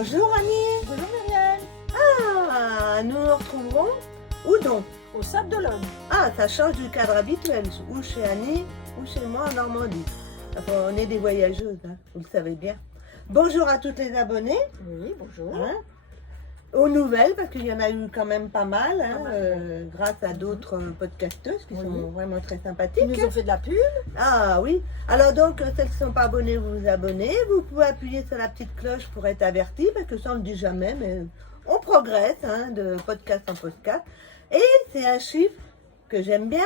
Bonjour Annie. Bonjour Myriam. Ah, nous nous retrouverons où donc? Au Sable d'Olonne. Ah, ça change du cadre habituel, ou chez Annie, ou chez moi en Normandie. Enfin, on est des voyageuses, hein, vous le savez bien. Bonjour à toutes les abonnés, Oui, bonjour. hein, aux nouvelles, parce qu'il y en a eu quand même pas mal, hein, grâce à d'autres podcasteuses qui sont vraiment très sympathiques. Ils nous ont fait de la pub. Ah oui, alors donc celles qui ne sont pas abonnées, vous vous abonnez. Vous pouvez appuyer sur la petite cloche pour être averti, parce que ça on ne le dit jamais, mais on progresse hein, de podcast en podcast. Et c'est un chiffre que j'aime bien,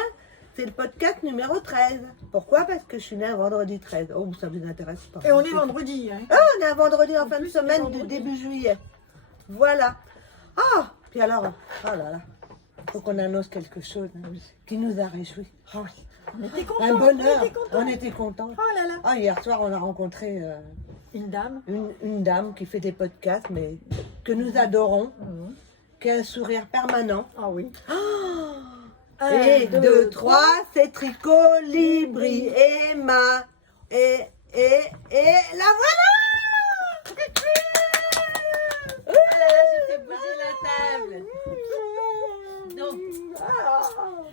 c'est le podcast numéro 13. Pourquoi? Parce que je suis née un vendredi 13. Oh, ça vous intéresse pas. Et on est vendredi. Hein. Ah, on est un vendredi en fin de plus, semaine c'est du vendredi. début juillet. Voilà. Ah, puis alors, oh là là, faut qu'on annonce quelque chose hein, qui nous a réjouis. Ah oui. On était contents. Un bonheur, On était contents. on était contents. Oh là là. Ah, hier soir, on a rencontré Une dame. une dame qui fait des podcasts, mais que nous adorons, qui a un sourire permanent. Ah oui. Et 2, 3, c'est Tricot, Libri, Emma, et la voilà! J'ai fait bouger la table. Donc,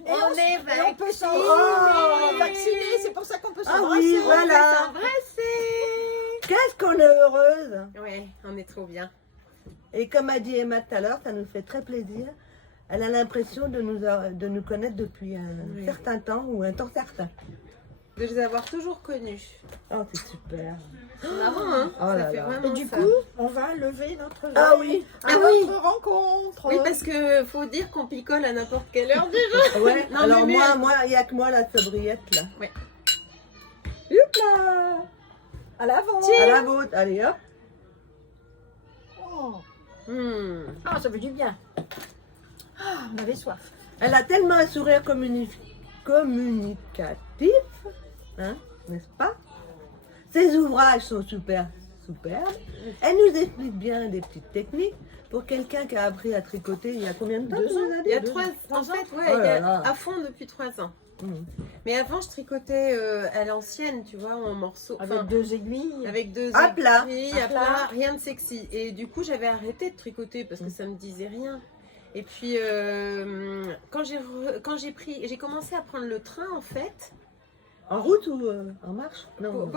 Et on est et on peut vaccinés. vacciné, c'est pour ça qu'on peut Ah s'embrasser. oui, On voilà. va s'embrasser. Qu'est-ce qu'on est heureuse! Ouais, on est trop bien. Et comme a dit Emma tout à l'heure, ça nous fait très plaisir. Elle a l'impression de nous connaître depuis un certain temps ou un temps certain. De les avoir toujours connus. Oh, c'est super. C'est marrant, hein? Oh là Ça fait là. vraiment Et du ça. coup, on va lever notre verre Ah oui, à notre rencontre. Oui, parce que faut dire qu'on picole à n'importe quelle heure déjà. ouais. Non, Alors mais moi, il n'y a que moi la sobriette là. Ouais. Youpla! À l'avant. À la vôtre, allez hop. Oh. Hmm. Ça fait du bien. Ah, on avait soif. Elle a tellement un sourire communicatif, hein, n'est-ce pas? Ses ouvrages sont superbes. Elle nous explique bien des petites techniques. Pour quelqu'un qui a appris à tricoter il y a combien de temps? 2 ans. vous avez Il y a dit? 3 en fait, ouais, Oh il y là a là. à fond depuis 3 ans. Mhm. Mais avant, je tricotais à l'ancienne, tu vois, en morceaux. Avec Enfin, 2 aiguilles. avec 2 À plat. aiguilles, À à plat. plat, rien de sexy. Et du coup, j'avais arrêté de tricoter parce que ça me disait rien. Et puis, quand j'ai commencé à prendre le train, en fait, En route ou en marche? Non.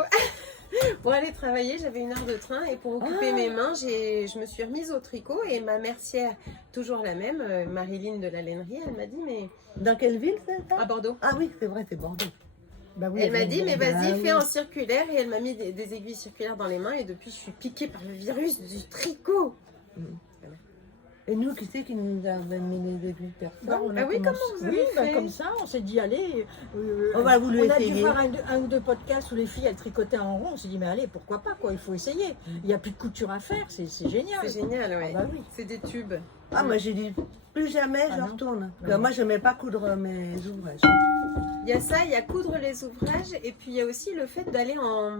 pour aller travailler, j'avais 1 heure de train et pour occuper Ah. mes mains, je me suis remise au tricot et ma mercière, toujours la même, Marilyn de la lainerie, elle m'a dit, mais Dans quelle ville c'est ça? à Bordeaux. Ah oui, c'est vrai, c'est Bordeaux. Bah oui, Elle m'a dit, mais vas-y, Ah fais oui. en circulaire. Et elle m'a mis des aiguilles circulaires dans les mains. Et depuis, je suis piquée par le virus du tricot. Et nous, qui c'est qui nous a mis les aiguilles? Personne. Ah oui, comment vous avez fait comme ça, on s'est dit, allez. On va vous On a dû essayer. voir un ou deux podcasts où les filles elles tricotaient en rond. On s'est dit, mais allez, pourquoi pas, quoi, il faut essayer. Il n'y a plus de couture à faire, c'est génial. C'est génial, ouais. Ah bah oui. C'est des tubes. Ah, moi j'ai dit, plus jamais je non. retourne. Ah non. Moi, je n'aimais pas coudre mes ouvrages. Il y a ça, il y a coudre les ouvrages. Et puis, il y a aussi le fait d'aller en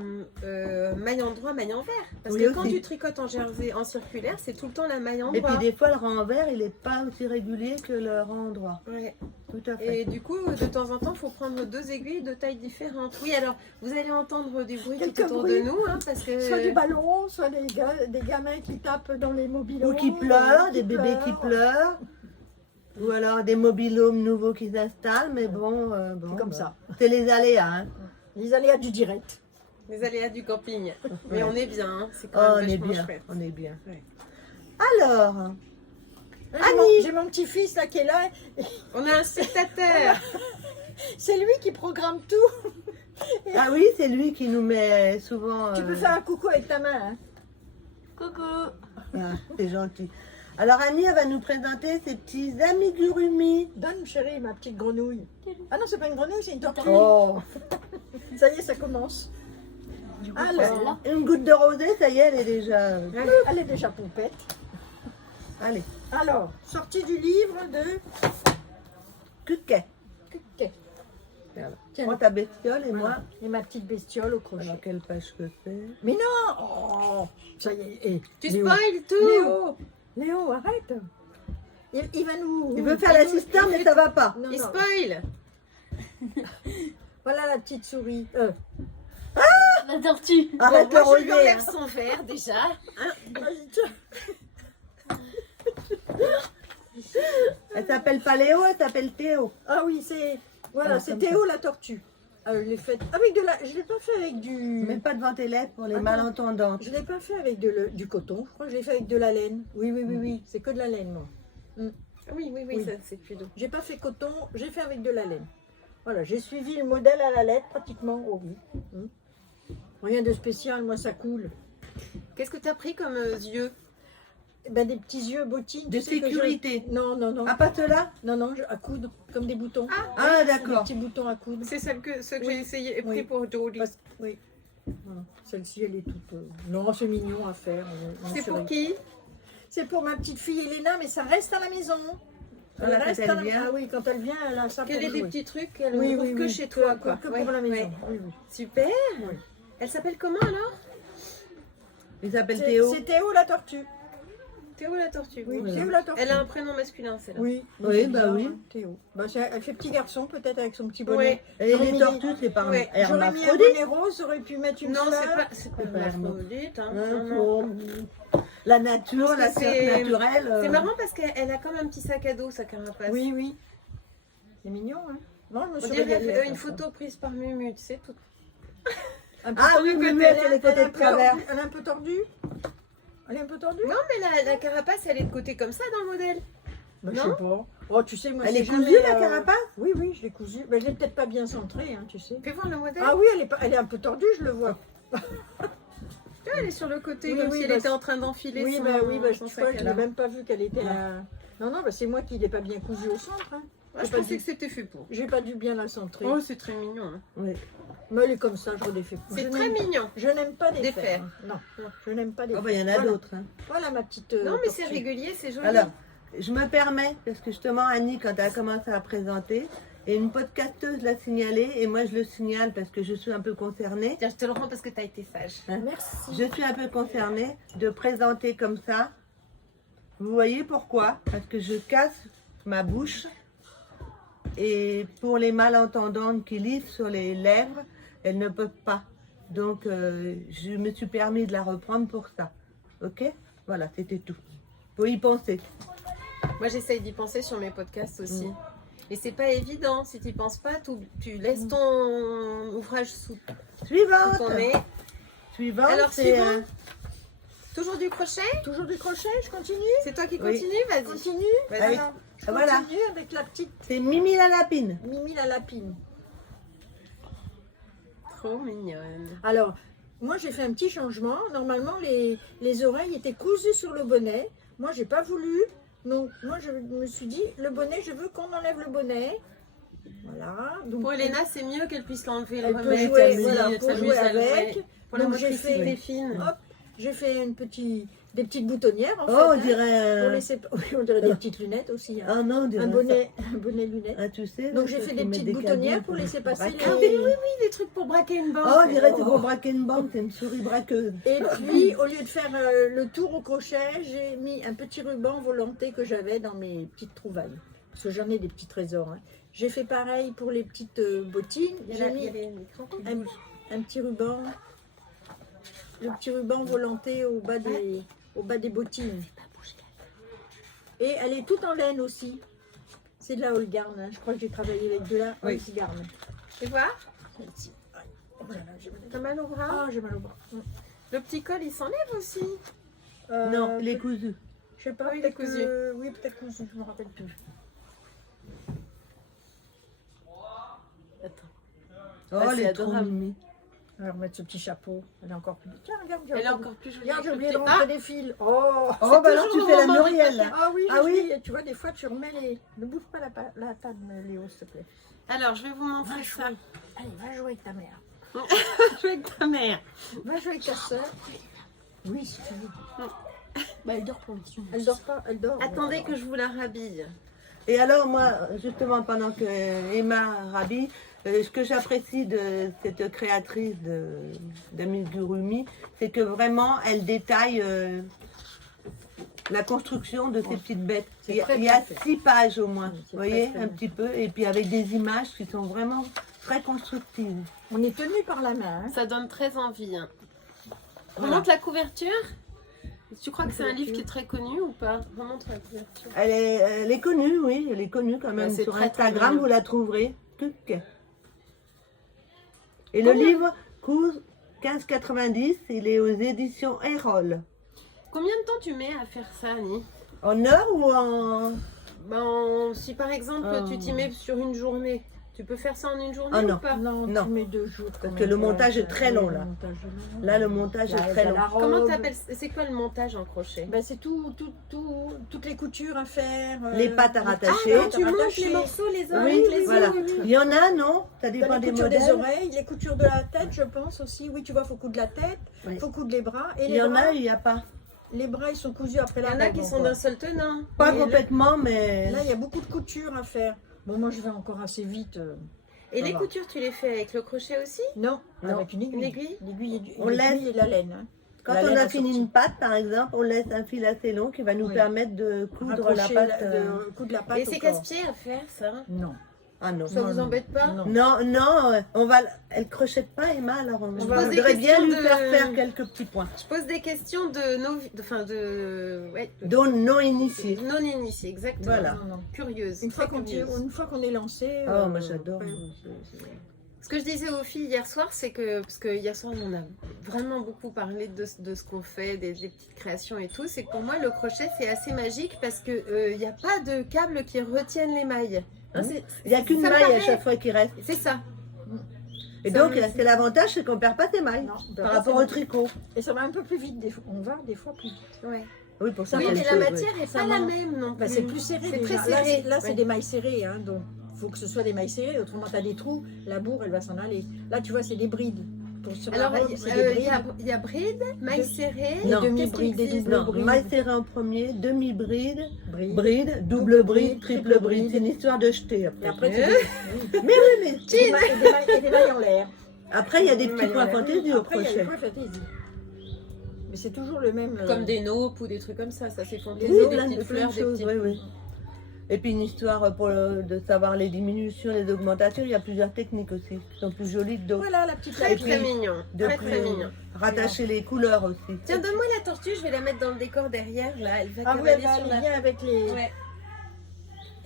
maille endroit, maille envers. Parce Oui, que quand aussi. tu tricotes en jersey, en circulaire, c'est tout le temps la maille Et endroit. puis des fois, le renvers, il n'est pas aussi régulier que le rang droit. Ouais. Tout à fait. Et du coup, de temps en temps, il faut prendre 2 aiguilles de taille différente. Oui, alors, vous allez entendre du bruit Quelques tout autour bruits. de nous, hein, parce que... Soit du ballon, soit des gamins qui tapent dans les mobilos. Ou qui pleurent, des bébés qui pleurent. Ou alors des mobilhomes nouveaux qui s'installent. Mais bon, C'est comme ça. C'est les aléas. Hein. Les aléas du direct. Les aléas du camping. Mais on est bien, hein. C'est Oh, quand on même est vachement bien. chouette. On est bien. Ouais. Alors, J'ai mon petit-fils là qui est là. On a un spectateur. C'est lui qui programme tout. ah oui, c'est lui qui nous met souvent. Tu peux faire un coucou avec ta main. Hein. Coucou. Ah, c'est gentil. Alors Annie, elle va nous présenter ses petits amigurumi. Donne, chérie, ma petite grenouille. Ah non, c'est pas une grenouille, c'est une tortue. Oh, Ça y est, ça commence. Alors, une goutte de rosée, ça y est, elle est déjà. elle est déjà pompette. Allez, Alors, sortie du livre de cuquet. Cuquet. Voilà. Tiens, Prends ta bestiole et voilà. moi. Et ma petite bestiole au crochet. Alors, quelle page que c'est? Mais non. Oh, ça y est. Eh, Tu Léo. spoil tout. Léo, arrête. Il va nous... Il veut faire l'assistant, mais ça va pas. Non, Il non. spoil. Voilà la petite souris. La tortue. Arrête Bon, le moi, je lui relever. enlève son verre déjà. Hein. Vas-y, tiens. s'appelle pas Léo, elle s'appelle Théo. Ah oui, voilà, Ah, c'est comme Théo la tortue. Je l'ai faite avec je l'ai pas fait avec Mets pas devant tes lèvres pour les Ah non. malentendantes. je l'ai pas fait avec du coton. Je crois que je l'ai fait avec de la laine. Oui. C'est que de la laine, moi. Oui, Oui. ça c'est plus doux. J'ai pas fait coton, j'ai fait avec de la laine. Voilà, j'ai suivi le modèle à la lettre pratiquement. Oh oui. Rien de spécial, moi ça coule. Qu'est-ce que tu as pris comme yeux? Ben, des petits yeux bottines. De tu sais que sécurité. Non. Ah, pas ceux-là? Non, à coudre, comme des boutons. Ah, Des d'accord. petits boutons à coudre. C'est celle que Oui. j'ai essayé et pris Oui. pour Jodie. Oui. Voilà. Celle-ci, elle est toute... Non, c'est mignon à faire. C'est pour qui? C'est pour ma petite fille Elena, mais ça reste à la maison. Voilà, quand elle Ah vient. oui, quand elle vient, elle a ça Qu'elle pour ait des jouer. petits trucs qu'elle Oui, ne trouve que chez toi, quoi. Que Ouais, pour la maison. ouais. Oui. Super. Oui. Elle s'appelle comment alors? Il s'appelle Théo. C'est Théo la tortue. Théo la tortue. Oui, Voilà. Théo la tortue. Elle a un prénom masculin, celle-là. Oui, Oui, c'est bah bizarre, oui. hein, Théo. Bah, elle fait petit garçon peut-être avec son petit bonnet. Ouais. Et J'aurais les mis tortues, c'est par Ouais. J'aurais mis un hermaphrodite. bonnet rose, j'aurais pu mettre une Non, fleur. c'est pas pas hermaphrodite. Hein. Hein, Non, non. pour la nature, Parce que la c'est- science naturelle. C'est marrant parce qu'elle a comme un petit sac à dos, sa carapace. Oui. C'est mignon, hein. Non, je me On suis dirait régalée à une faire ça. photo prise par Mumu, tu sais, tout. Un peu Ah tordue, oui, oui, elle oui, est- elle est côté elle est un de peu travers. tordue. Elle est un peu tordue. Elle est un peu tordue. Non, mais la carapace, elle est de côté comme ça dans le modèle. Bah, je Non. sais pas. Oh, tu sais, moi, Elle c'est est cousue, jamais, la carapace? Oui, je l'ai cousue. Bah, je l'ai peut-être pas bien centrée, hein, tu sais. Fais voir le modèle. Ah oui, elle est un peu tordue, je le vois. Tu vois, elle est sur le côté Oui, comme oui, si elle bah, était en train d'enfiler Oui, son, je son crois sac que à je n'ai dos. même pas vu qu'elle était à... Non, c'est moi qui l'ai pas bien cousue au centre. Hein. Moi, je J'ai pas pensais dit- que c'était fait pour. J'ai pas dû bien la centrer. Oh, c'est très mignon. Hein. Oui. Mais elle est comme ça, je redéfais. C'est très mignon. Je n'aime pas Défaire. défaire. Non, je n'aime pas Oh, défaire. bah, il y en a Voilà. d'autres. Hein. Voilà ma petite... Non, mais c'est tortue. régulier, c'est joli. Alors, je me permets, parce que justement, Annie, quand elle a commencé à présenter, et une podcasteuse l'a signalé, et moi je le signale parce que je suis un peu concernée. Tiens, je te le rends parce que tu as été sage. Merci. Je suis un peu concernée de présenter comme ça. Vous voyez pourquoi? Parce que je casse ma bouche. Et pour les malentendantes qui lisent sur les lèvres, elles ne peuvent pas. Donc, je me suis permis de la reprendre pour ça. Ok? Voilà, c'était tout. Faut y penser. Moi, j'essaye d'y penser sur mes podcasts aussi. Et c'est pas évident. Si tu n'y penses pas, tu laisses ton ouvrage sous Suivante. ton nez. Suivante, Alors, c'est... suivant. Toujours du crochet? Toujours du crochet, je continue. C'est toi qui Oui. continue? Vas-y. Continue. Vas-y. Avec- Alors, je voilà. continue avec la petite c'est Mimi la lapine. Mimi la lapine. Trop mignonne. Alors, moi j'ai fait un petit changement. Normalement, les oreilles étaient cousues sur le bonnet. Moi, j'ai pas voulu. Donc, moi, je me suis dit, le bonnet, je veux qu'on enlève le bonnet. Voilà. Donc, Pour Elena, c'est mieux qu'elle puisse l'enlever, le elle peut remettre, jouer, s'amuser, voilà, pour s'amuser jouer à le- avec. ouais. Pour la Donc, j'ai motricité fait- fine. Hop, j'ai fait des petites boutonnières en Oh, fait. on hein, dirait... pour laisser, oui, on dirait des petites lunettes aussi. hein. Ah non, on dirait un bonnet lunettes. ça. Ah, tu sais, Donc là, j'ai ceux fait qui des mettent petites des boutonnières cadeaux pour laisser passer braquer. Ah les... oui, des trucs pour braquer une banque. Oh, on dirait que c'est pour braquer une banque, c'est une souris braqueuse. Et puis, au lieu de faire le tour au crochet, j'ai mis un petit ruban volanté que j'avais dans mes petites trouvailles. Parce que j'en ai des petits trésors. Hein. J'ai fait pareil pour les petites bottines. Il y J'ai a mis les micros. un petit ruban, le petit ruban volanté au bas des bottines. Et elle est toute en laine aussi. C'est de la Holgarn. Hein. Je crois que j'ai travaillé avec de la Oui. Holgarn. Tu vois? Celle-ci. Oh là là, j'ai mal. T'as mal au bras? Ah, j'ai mal au bras. Le petit col, il s'enlève aussi. Non, les cousus. Je sais pas, Oui, peut-être les cousus. Oui, peut-être cousu, je me rappelle plus. Attends. Oh, Ah, elle c'est est trop adorable. mimi. On va remettre ce petit chapeau. Elle est encore plus. Tiens, regarde, Elle est encore plus jolie. Regarde, j'ai avec oublié le de petit- rentrer des fils. Oh, Oh, bah alors tu toujours fais le la moment Muriel. de- ah oui, Ah oui. tu vois, des fois, tu remets les. Ne bouge pas la table, Léo, s'il te plaît. Alors, je vais vous montrer Va ça. jouer. Allez, va jouer avec ta mère. Je vais avec ta mère. Va jouer avec ta soeur. Oui, si tu veux. Bah, elle dort pour l'instant. Elle dort pas, elle dort. Attendez que je vous la rhabille. Et alors, moi, justement, pendant que Emma rhabille, ce que j'apprécie de cette créatrice d'amigurumi, c'est que vraiment, elle détaille la construction de ces petites bêtes. C'est Il y a, très il y a bien fait. 6 pages au moins, Oui, vous c'est voyez, très un bien. petit peu, et puis avec des images qui sont vraiment très constructives. On est tenu par la main. Hein. Ça donne très envie. Hein. On Voilà. monte la couverture. Tu crois que c'est un livre qui est très connu ou pas? Remontre la couverture. Elle est connue, oui, elle est connue quand même. C'est Sur très, très Instagram, bien. vous la trouverez. Tuc. Et le Combien livre coûte 15,90. Il est aux éditions Erol. Combien de temps tu mets à faire ça, Annie? En heure ou en... Ben, si par exemple Oh. tu t'y mets sur une journée, tu peux faire ça en une journée Ah, ou non. pas? Non, Non. tu mets 2 jours. Parce que le montage est très long, là. Là, le montage est très long. Comment t'appelles? C'est quoi le montage en crochet? Ben, c'est toutes les coutures à faire. Les pattes à les rattacher. pattes à Tu montes rattacher. les morceaux les uns Oui, avec les voilà. autres. Il y en a, non? Ça T'as dépend les des coutures des modèles. oreilles, les coutures de la tête, je pense aussi. Oui, tu vois, faut coudre la tête, Oui. faut coudre les bras. Et Il les y en bras, a, il n'y a pas. les bras, ils sont cousus après Il y la en a robe qui sont encore. d'un seul tenant. Pas Oui, là- complètement, mais... Là, il y a beaucoup de coutures à faire. Bon, moi, je vais encore assez vite. Et Ça les va. coutures, tu les fais avec le crochet aussi? Non, Non. avec une aiguille. Une aiguille? L'aiguille On l'aiguille et la laine. hein. Quand La on laine a à fini sortir. une pâte, par exemple, on laisse un fil assez long qui va nous Oui. permettre de coudre la Raccrocher pâte. coudre la pâte Et au c'est corps. casse-pied à faire ça? Non. Ah non. Ça vous non, embête pas? Non. Non, on va... Elle crochette pas, Emma, alors on Je pose des voudrait bien questions lui de- faire quelques petits points. Je pose des questions de Donc non initiés. non initiés, exactement. Voilà. Non, non. Curieuse. Une fois très qu'on curieuse. est lancé. Oh, moi, j'adore. Ce que je disais aux filles hier soir, c'est que, parce que hier soir on a vraiment beaucoup parlé de ce qu'on fait, des petites créations et tout, c'est que pour moi le crochet c'est assez magique parce que il n'y a pas de câbles qui retiennent les mailles. Hein, Il n'y a qu'une ça me maille à paraît- chaque fois qui reste. C'est ça. Et Ça donc, me- c'est l'avantage, c'est qu'on perd pas ses mailles Non, par rapport au tricot. Et ça va un peu plus vite. On va des fois plus vite. Ouais. Oui, pour Ça Oui, certaines mais la choses, oui. matière n'est Ça pas la va. même non Bah, plus. c'est plus serré C'est déjà. très serré. Là, c'est Ouais. des mailles serrées. Hein, donc, il faut que ce soit des mailles serrées. Autrement, tu as des trous. La bourre, elle va s'en aller. Là, tu vois, c'est des brides. Sur la Alors robe, c'est des brides. il y a bride, maille serrée, Des Non. demi-brides, des doubles Non, brides. maille serrée en premier, demi-bride, Brides. bride, double Double bride, bride, triple triple bride. bride. C'est une histoire de jeter après. Et après, Eh c'est des, Mais oui, mais et des mailles en l'air. après, il y a des petits points Après, fantaisie au Après, il y a crochet. des points fantaisie. Mais c'est toujours le même. comme des naupes ou des trucs comme ça c'est fantaisie, Oui, des plein de petites fleurs, des choses, petits... oui, oui. Et puis une histoire de savoir les diminutions, les augmentations. Il y a plusieurs techniques aussi qui sont plus jolies que d'autres. Voilà la petite Très lapine. très mignon, De très plus très mignon. rattacher les couleurs aussi. Tiens, donne-moi la tortue, je vais la mettre dans le décor derrière, là. Elle va Ah oui, cavaler elle va sur aller la... bien avec les. Ouais.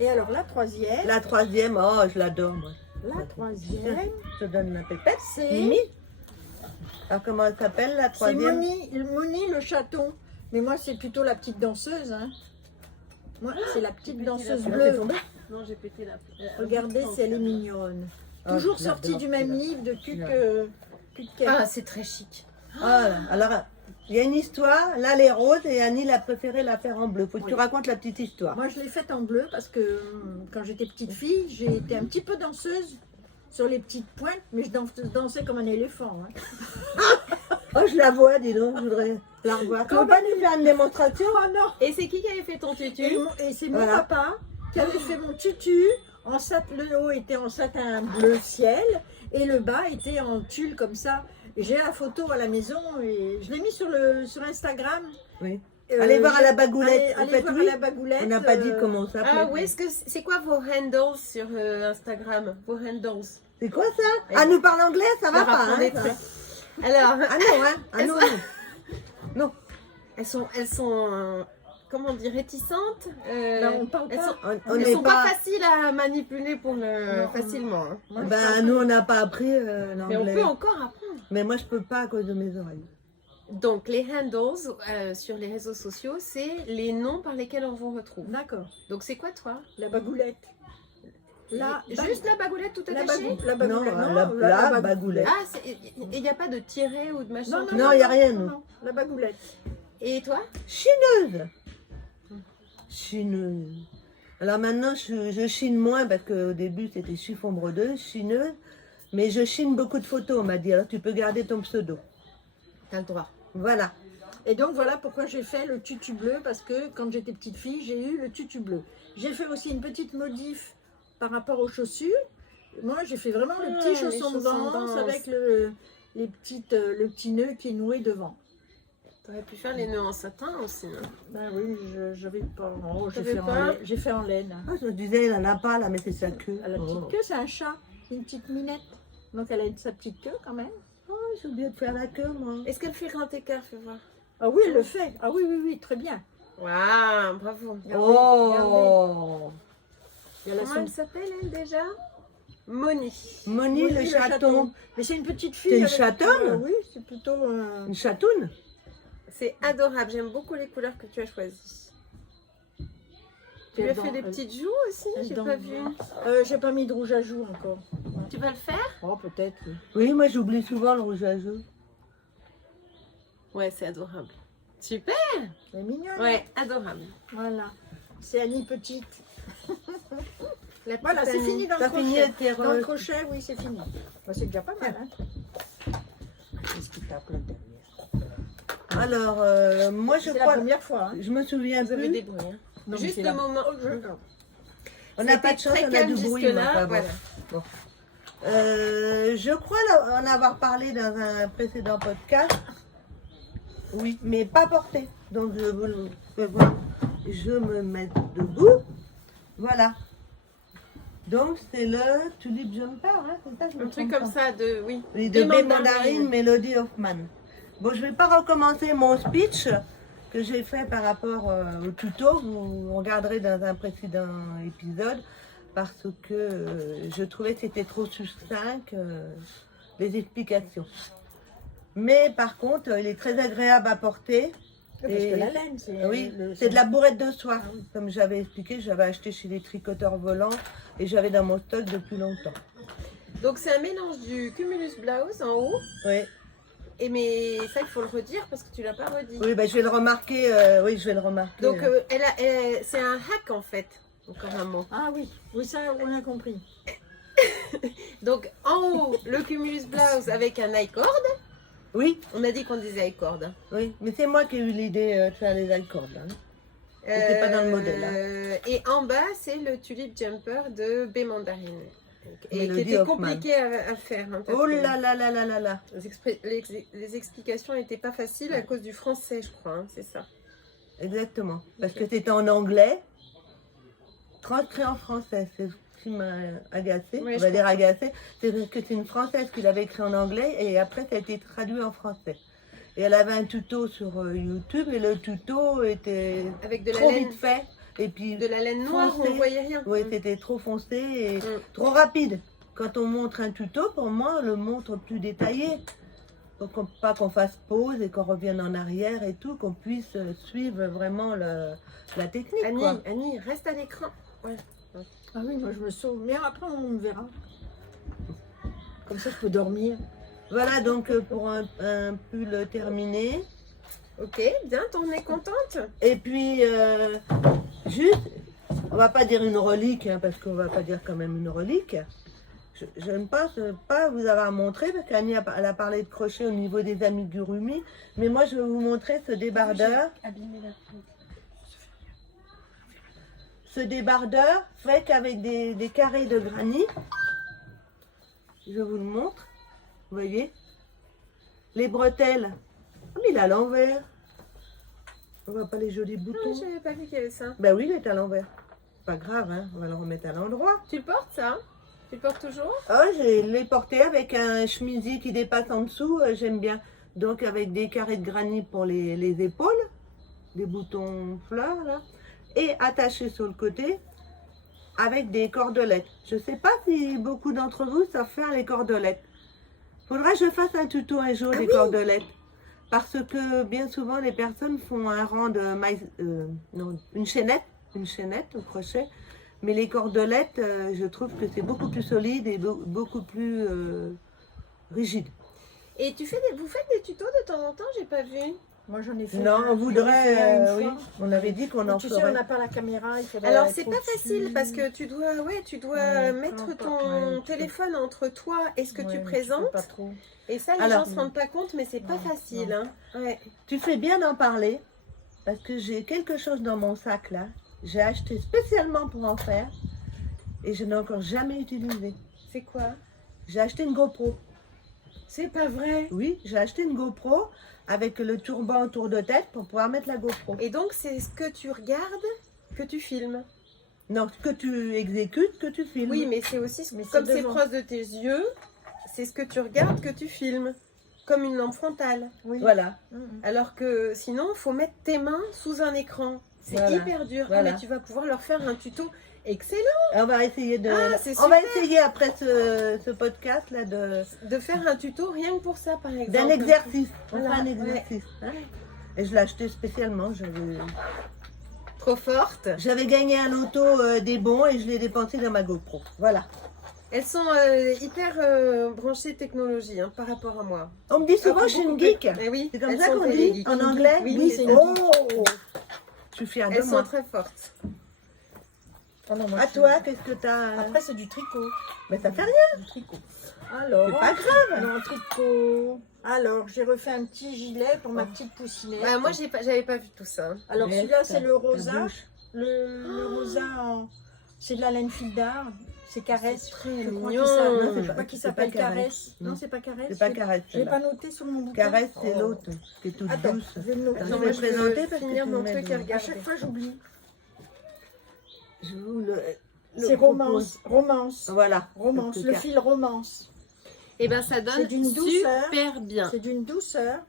Et alors la troisième. La troisième, oh, je l'adore, moi. La troisième. Je te donne la pépette. C'est. Mimi. Alors, comment elle s'appelle, la C'est troisième? Moni le chaton. Mais moi, c'est plutôt la petite danseuse. Hein. Moi, c'est la petite danseuse Elle a fait bleue. tomber. Non, j'ai pété la... Regardez si elle est mignonne. Oh, Toujours je sortie l'adore, du même celle-là. livre de Cuc. Ah, c'est très chic. Ah, alors, il y a une histoire. Là, elle est rose et Annie a préféré la faire en bleu. Faut que tu Oui. racontes la petite histoire. Moi, je l'ai faite en bleu parce que quand j'étais petite fille, j'ai été un petit peu danseuse sur les petites pointes, mais je dansais comme un éléphant. Hein. Oh, je la vois, dis donc, je voudrais la revoir. Tu veux pas nous faire une démonstration? Oh non! Et c'est qui avait fait ton tutu? Et c'est mon Voilà. papa qui avait fait mon tutu. Le haut était en satin bleu ciel et le bas était en tulle comme ça. Et j'ai la photo à la maison et je l'ai mis sur Instagram. Oui. Allez voir à la bagoulette. Allez En fait, voir oui. à la bagoulette. On n'a pas dit comment ça Ah s'appelle. oui, est-ce que c'est quoi vos handles sur Instagram? Vos handles? C'est quoi ça? Ah, nous parle anglais, ça va Je pas, leur apprends hein, des ça. trucs. Alors, Ah non, hein? Ah non, non. elles sont comment dire, réticentes. Là, on parle Elles pas. sont, On elles n'est sont pas pas... faciles à manipuler pour le Non. facilement. Hein. Moi, je Ben, parle nous, pas. on n'a pas appris Mais on l'anglais. peut encore apprendre. Mais moi, je peux pas à cause de mes oreilles. Donc, les handles sur les réseaux sociaux, c'est les noms par lesquels on vous retrouve. D'accord. Donc, c'est quoi, toi? La bagoulette. Juste la bagoulette tout la, attachée? la Non, bagoulette. la bagoulette. Ah, il n'y a pas de tiret ou de machin? Non, il n'y a rien, nous. Non, la bagoulette. Et toi? Chineuse. Chineuse. Alors maintenant, je chine moins parce qu'au début, c'était chiffon brodeuse, chineuse. Mais je chine beaucoup de photos, on m'a dit. Alors, tu peux garder ton pseudo. T'as le droit. Voilà. Et donc voilà pourquoi j'ai fait le tutu bleu, parce que quand j'étais petite fille, j'ai eu le tutu bleu. J'ai fait aussi une petite modif par rapport aux chaussures. Moi, j'ai fait vraiment le petit les chausson de chaussons de danse danse. avec le petit nœud qui est noué devant. T'aurais pu faire les nœuds en satin aussi. Hein. Ben oui, j'avais pas. Oh, j'ai T'avais fait, pas j'ai fait en laine. Ah, je me disais, il n'en a pas là, mais c'est sa queue. À la petite Oh. queue, c'est un chat, une petite minette. Donc elle a sa petite queue quand même. Oh, j'ai oublié de faire la queue, moi. Est-ce qu'elle fait grand écart? Fais voir. Ah oui, elle le fait. Ah oui, oui, oui, très bien. Waouh, bravo. Oh Il y a la Comment son- elle s'appelle, elle, déjà Moni. Moni, Oui, le le chaton. Mais c'est une petite fille. C'est une avec- chatonne oui, c'est plutôt... Une chatoune. C'est adorable. J'aime beaucoup les couleurs que tu as choisies. Tu lui as fait des petites joues aussi? J'ai pas vu. J'ai pas mis de rouge à joues encore. Tu vas le faire? Oh, peut-être, oui. Oui, moi j'oublie souvent le rouge à joues. Ouais, c'est adorable. Super. Elle est mignonne. Ouais, adorable. Voilà. C'est Annie Petite. La petite Voilà, c'est Annie. fini dans le T'as fini crochet. tes Dans le crochet, oui, c'est fini. Bah, c'est déjà pas mal, hein. Qu'est-ce qui tape là derrière? Alors, moi je C'est la crois. première fois, hein. Je me souviens Vous avez plus. des bruits. Hein. Non, mais Juste c'est le la- moment. Oh, je- On n'a pas de chance, Très on a calme du bruit. jusque-là, mais enfin, bon. voilà. Je crois en avoir parlé dans un précédent podcast. Oui, mais pas porté. Donc je vous le fais voir. Je me mets debout. Voilà. Donc c'est le Tulip Jumper, hein, c'est ça, je me Un truc trompe comme pas. ça de. Oui. Oui, de Des B. mandarines. Mandarine, Melody Hoffman. Bon, je vais pas recommencer mon speech que j'ai fait par rapport au tuto. Vous regarderez dans un précédent épisode parce que je trouvais que c'était trop succinct les explications. Mais par contre, il est très agréable à porter. Parce Et- que la laine, c'est... Oui, le- c'est de la bourrette de soie. Ah oui. Comme j'avais expliqué, j'avais acheté chez les tricoteurs volants et j'avais dans mon stock depuis longtemps. Donc c'est un mélange du Cumulus Blouse en haut. Oui, Et mais ça, il faut le redire parce que tu l'as pas redit. oui, bah, je vais le remarquer. Oui, je vais le remarquer. Donc c'est un hack en fait. Encore un mot. Ah oui, oui, ça, on a compris. Donc en haut, le Cumulus Blouse avec un high cord. Oui, On a dit qu'on disait high cord. oui, mais c'est moi qui ai eu l'idée de faire les alcords. Hein. C'était pas dans le modèle, Et en bas, c'est le Tulip Jumper de B. Mandarine. Et qui Melody était Hoffman. compliqué à faire. hein, parce Oh que là là là là là là. les explications n'étaient pas faciles à cause du français, je crois. hein, c'est ça. Exactement. Parce Ok. que c'était en anglais, transcrit en français. C'est ce qui m'a agacé. Oui, On je va dire agacé. C'est parce que c'est une française qui l'avait écrit en anglais et après ça a été traduit en français. Et elle avait un tuto sur YouTube et le tuto était Avec de la trop laine, vite fait. Et puis, de la laine noire, foncé. on ne voyait rien. oui, Mm. c'était trop foncé et Mm. trop rapide. Quand on montre un tuto, pour moi, on le montre plus détaillé. Pour pas qu'on fasse pause et qu'on revienne en arrière et tout, qu'on puisse suivre vraiment la technique. Annie, quoi. Annie, reste à l'écran. Ouais. Ah oui, moi je me sauve. Mais après, on verra. Comme ça, je peux dormir. Voilà donc pour un pull terminé. Ok, bien, t'en es contente? Et puis, juste, on va pas dire une relique, hein, parce qu'on va pas dire quand même une relique. Je ne pense pas vous avoir montré, parce qu'Annie elle a parlé de crochet au niveau des amigurumi, mais moi je vais vous montrer ce débardeur. Abîmer la peau. Ce débardeur fait qu'avec des carrés de granit, je vous le montre, vous voyez, les bretelles, oh, mais il est à l'envers. On voit pas les jolis Non, boutons. j'avais pas vu qu'il y avait ça. Ben oui, il est à l'envers. Pas grave, hein, on va le remettre à l'endroit. Tu le portes ça? Tu le portes toujours? Oh, je l'ai porté avec un chemisier qui dépasse en dessous, j'aime bien. Donc avec des carrés de granit pour les épaules, des boutons fleurs là, et attaché sur le côté avec des cordelettes. Je ne sais pas si beaucoup d'entre vous savent faire les cordelettes. Faudra que je fasse un tuto un jour des cordelettes. Parce que bien souvent les personnes font un rang de maïs, non, une chaînette au crochet. Mais les cordelettes, je trouve que c'est beaucoup plus solide et beaucoup plus rigide. Et vous faites des tutos de temps en temps? J'ai pas vu. Moi, j'en ai fait. Non, un. on voudrait, J'en ai fait un une oui, fois. on avait dit qu'on en Tu sais, ferait. on n'a pas la caméra. Il faudrait Alors être c'est pas au-dessus. facile parce que tu dois Ouais, mettre ouais, ton tu téléphone entre toi et ce que Ouais, tu mais peux présentes. pas trop. Et ça, les Alors, gens se rendent pas compte, mais c'est pas non, facile. non. Hein. Ouais. Tu fais bien d'en parler, parce que j'ai quelque chose dans mon sac là. J'ai acheté spécialement pour en faire, et je n'ai encore jamais utilisé. C'est quoi? J'ai acheté une GoPro. C'est pas vrai. Oui, j'ai acheté une GoPro avec le turban autour de tête pour pouvoir mettre la GoPro. Et donc c'est ce que tu regardes que tu filmes. Non, ce que tu exécutes, que tu filmes. Oui, mais c'est aussi Mais c'est comme c'est devant. proche de tes yeux, c'est ce que tu regardes que tu filmes. comme une lampe frontale. Oui. Voilà. Alors que sinon, il faut mettre tes mains sous un écran. C'est Voilà. hyper dur. Voilà. Mais tu vas pouvoir leur faire un tuto excellent. On va essayer de. Ah, c'est on va super. essayer après ce podcast là De faire un tuto rien que pour ça, par exemple. d'un exercice. On Voilà, fera un ouais. exercice. Hein. Et je l'ai acheté spécialement. Trop forte. J'avais gagné un loto des bons et je l'ai dépensé dans ma GoPro. Voilà. Elles sont hyper branchées technologie hein, par rapport à moi. On me dit souvent que je suis une geek. Eh oui, C'est comme elles ça sont qu'on des dit geeks. en anglais. Oui, c'est une Oh, je suis fière de Elles sont moi. très fortes. Ah non, moi, À je- toi, qu'est-ce que t'as? Après, c'est du tricot. Mais ça fait rien. Du tricot. Alors, C'est pas grave. non, tricot. Alors, j'ai refait un petit gilet pour ma petite poussinette. Bah, moi, j'avais pas vu tout ça. Alors, Mais celui-là, c'est le ta rosa. bouche. Le rosa, c'est de la laine fil d'art. C'est Caresse. C'est très Je crois mignon. qu'il s'appelle- Non, c'est je pas- crois qu'il c'est s'appelle pas Caresse. Caresse. Non. Non, c'est pas Caresse. C'est pas Caresse. Je l'ai celle-là. pas noté sur mon bouquin. Caresse, c'est Oh. l'autre qui est toute Attends, douce. je vais le noter. Attends, Attends, je moi, vais je veux présenter parce que finir tu mon me mets truc de- et À regarder. chaque fois, j'oublie. Je vous le C'est romance. Romance. propose. Voilà. Romance. Parce que Le Car- fil romance. Et ben, ça C'est donne d'une douceur. super bien. C'est d'une douceur.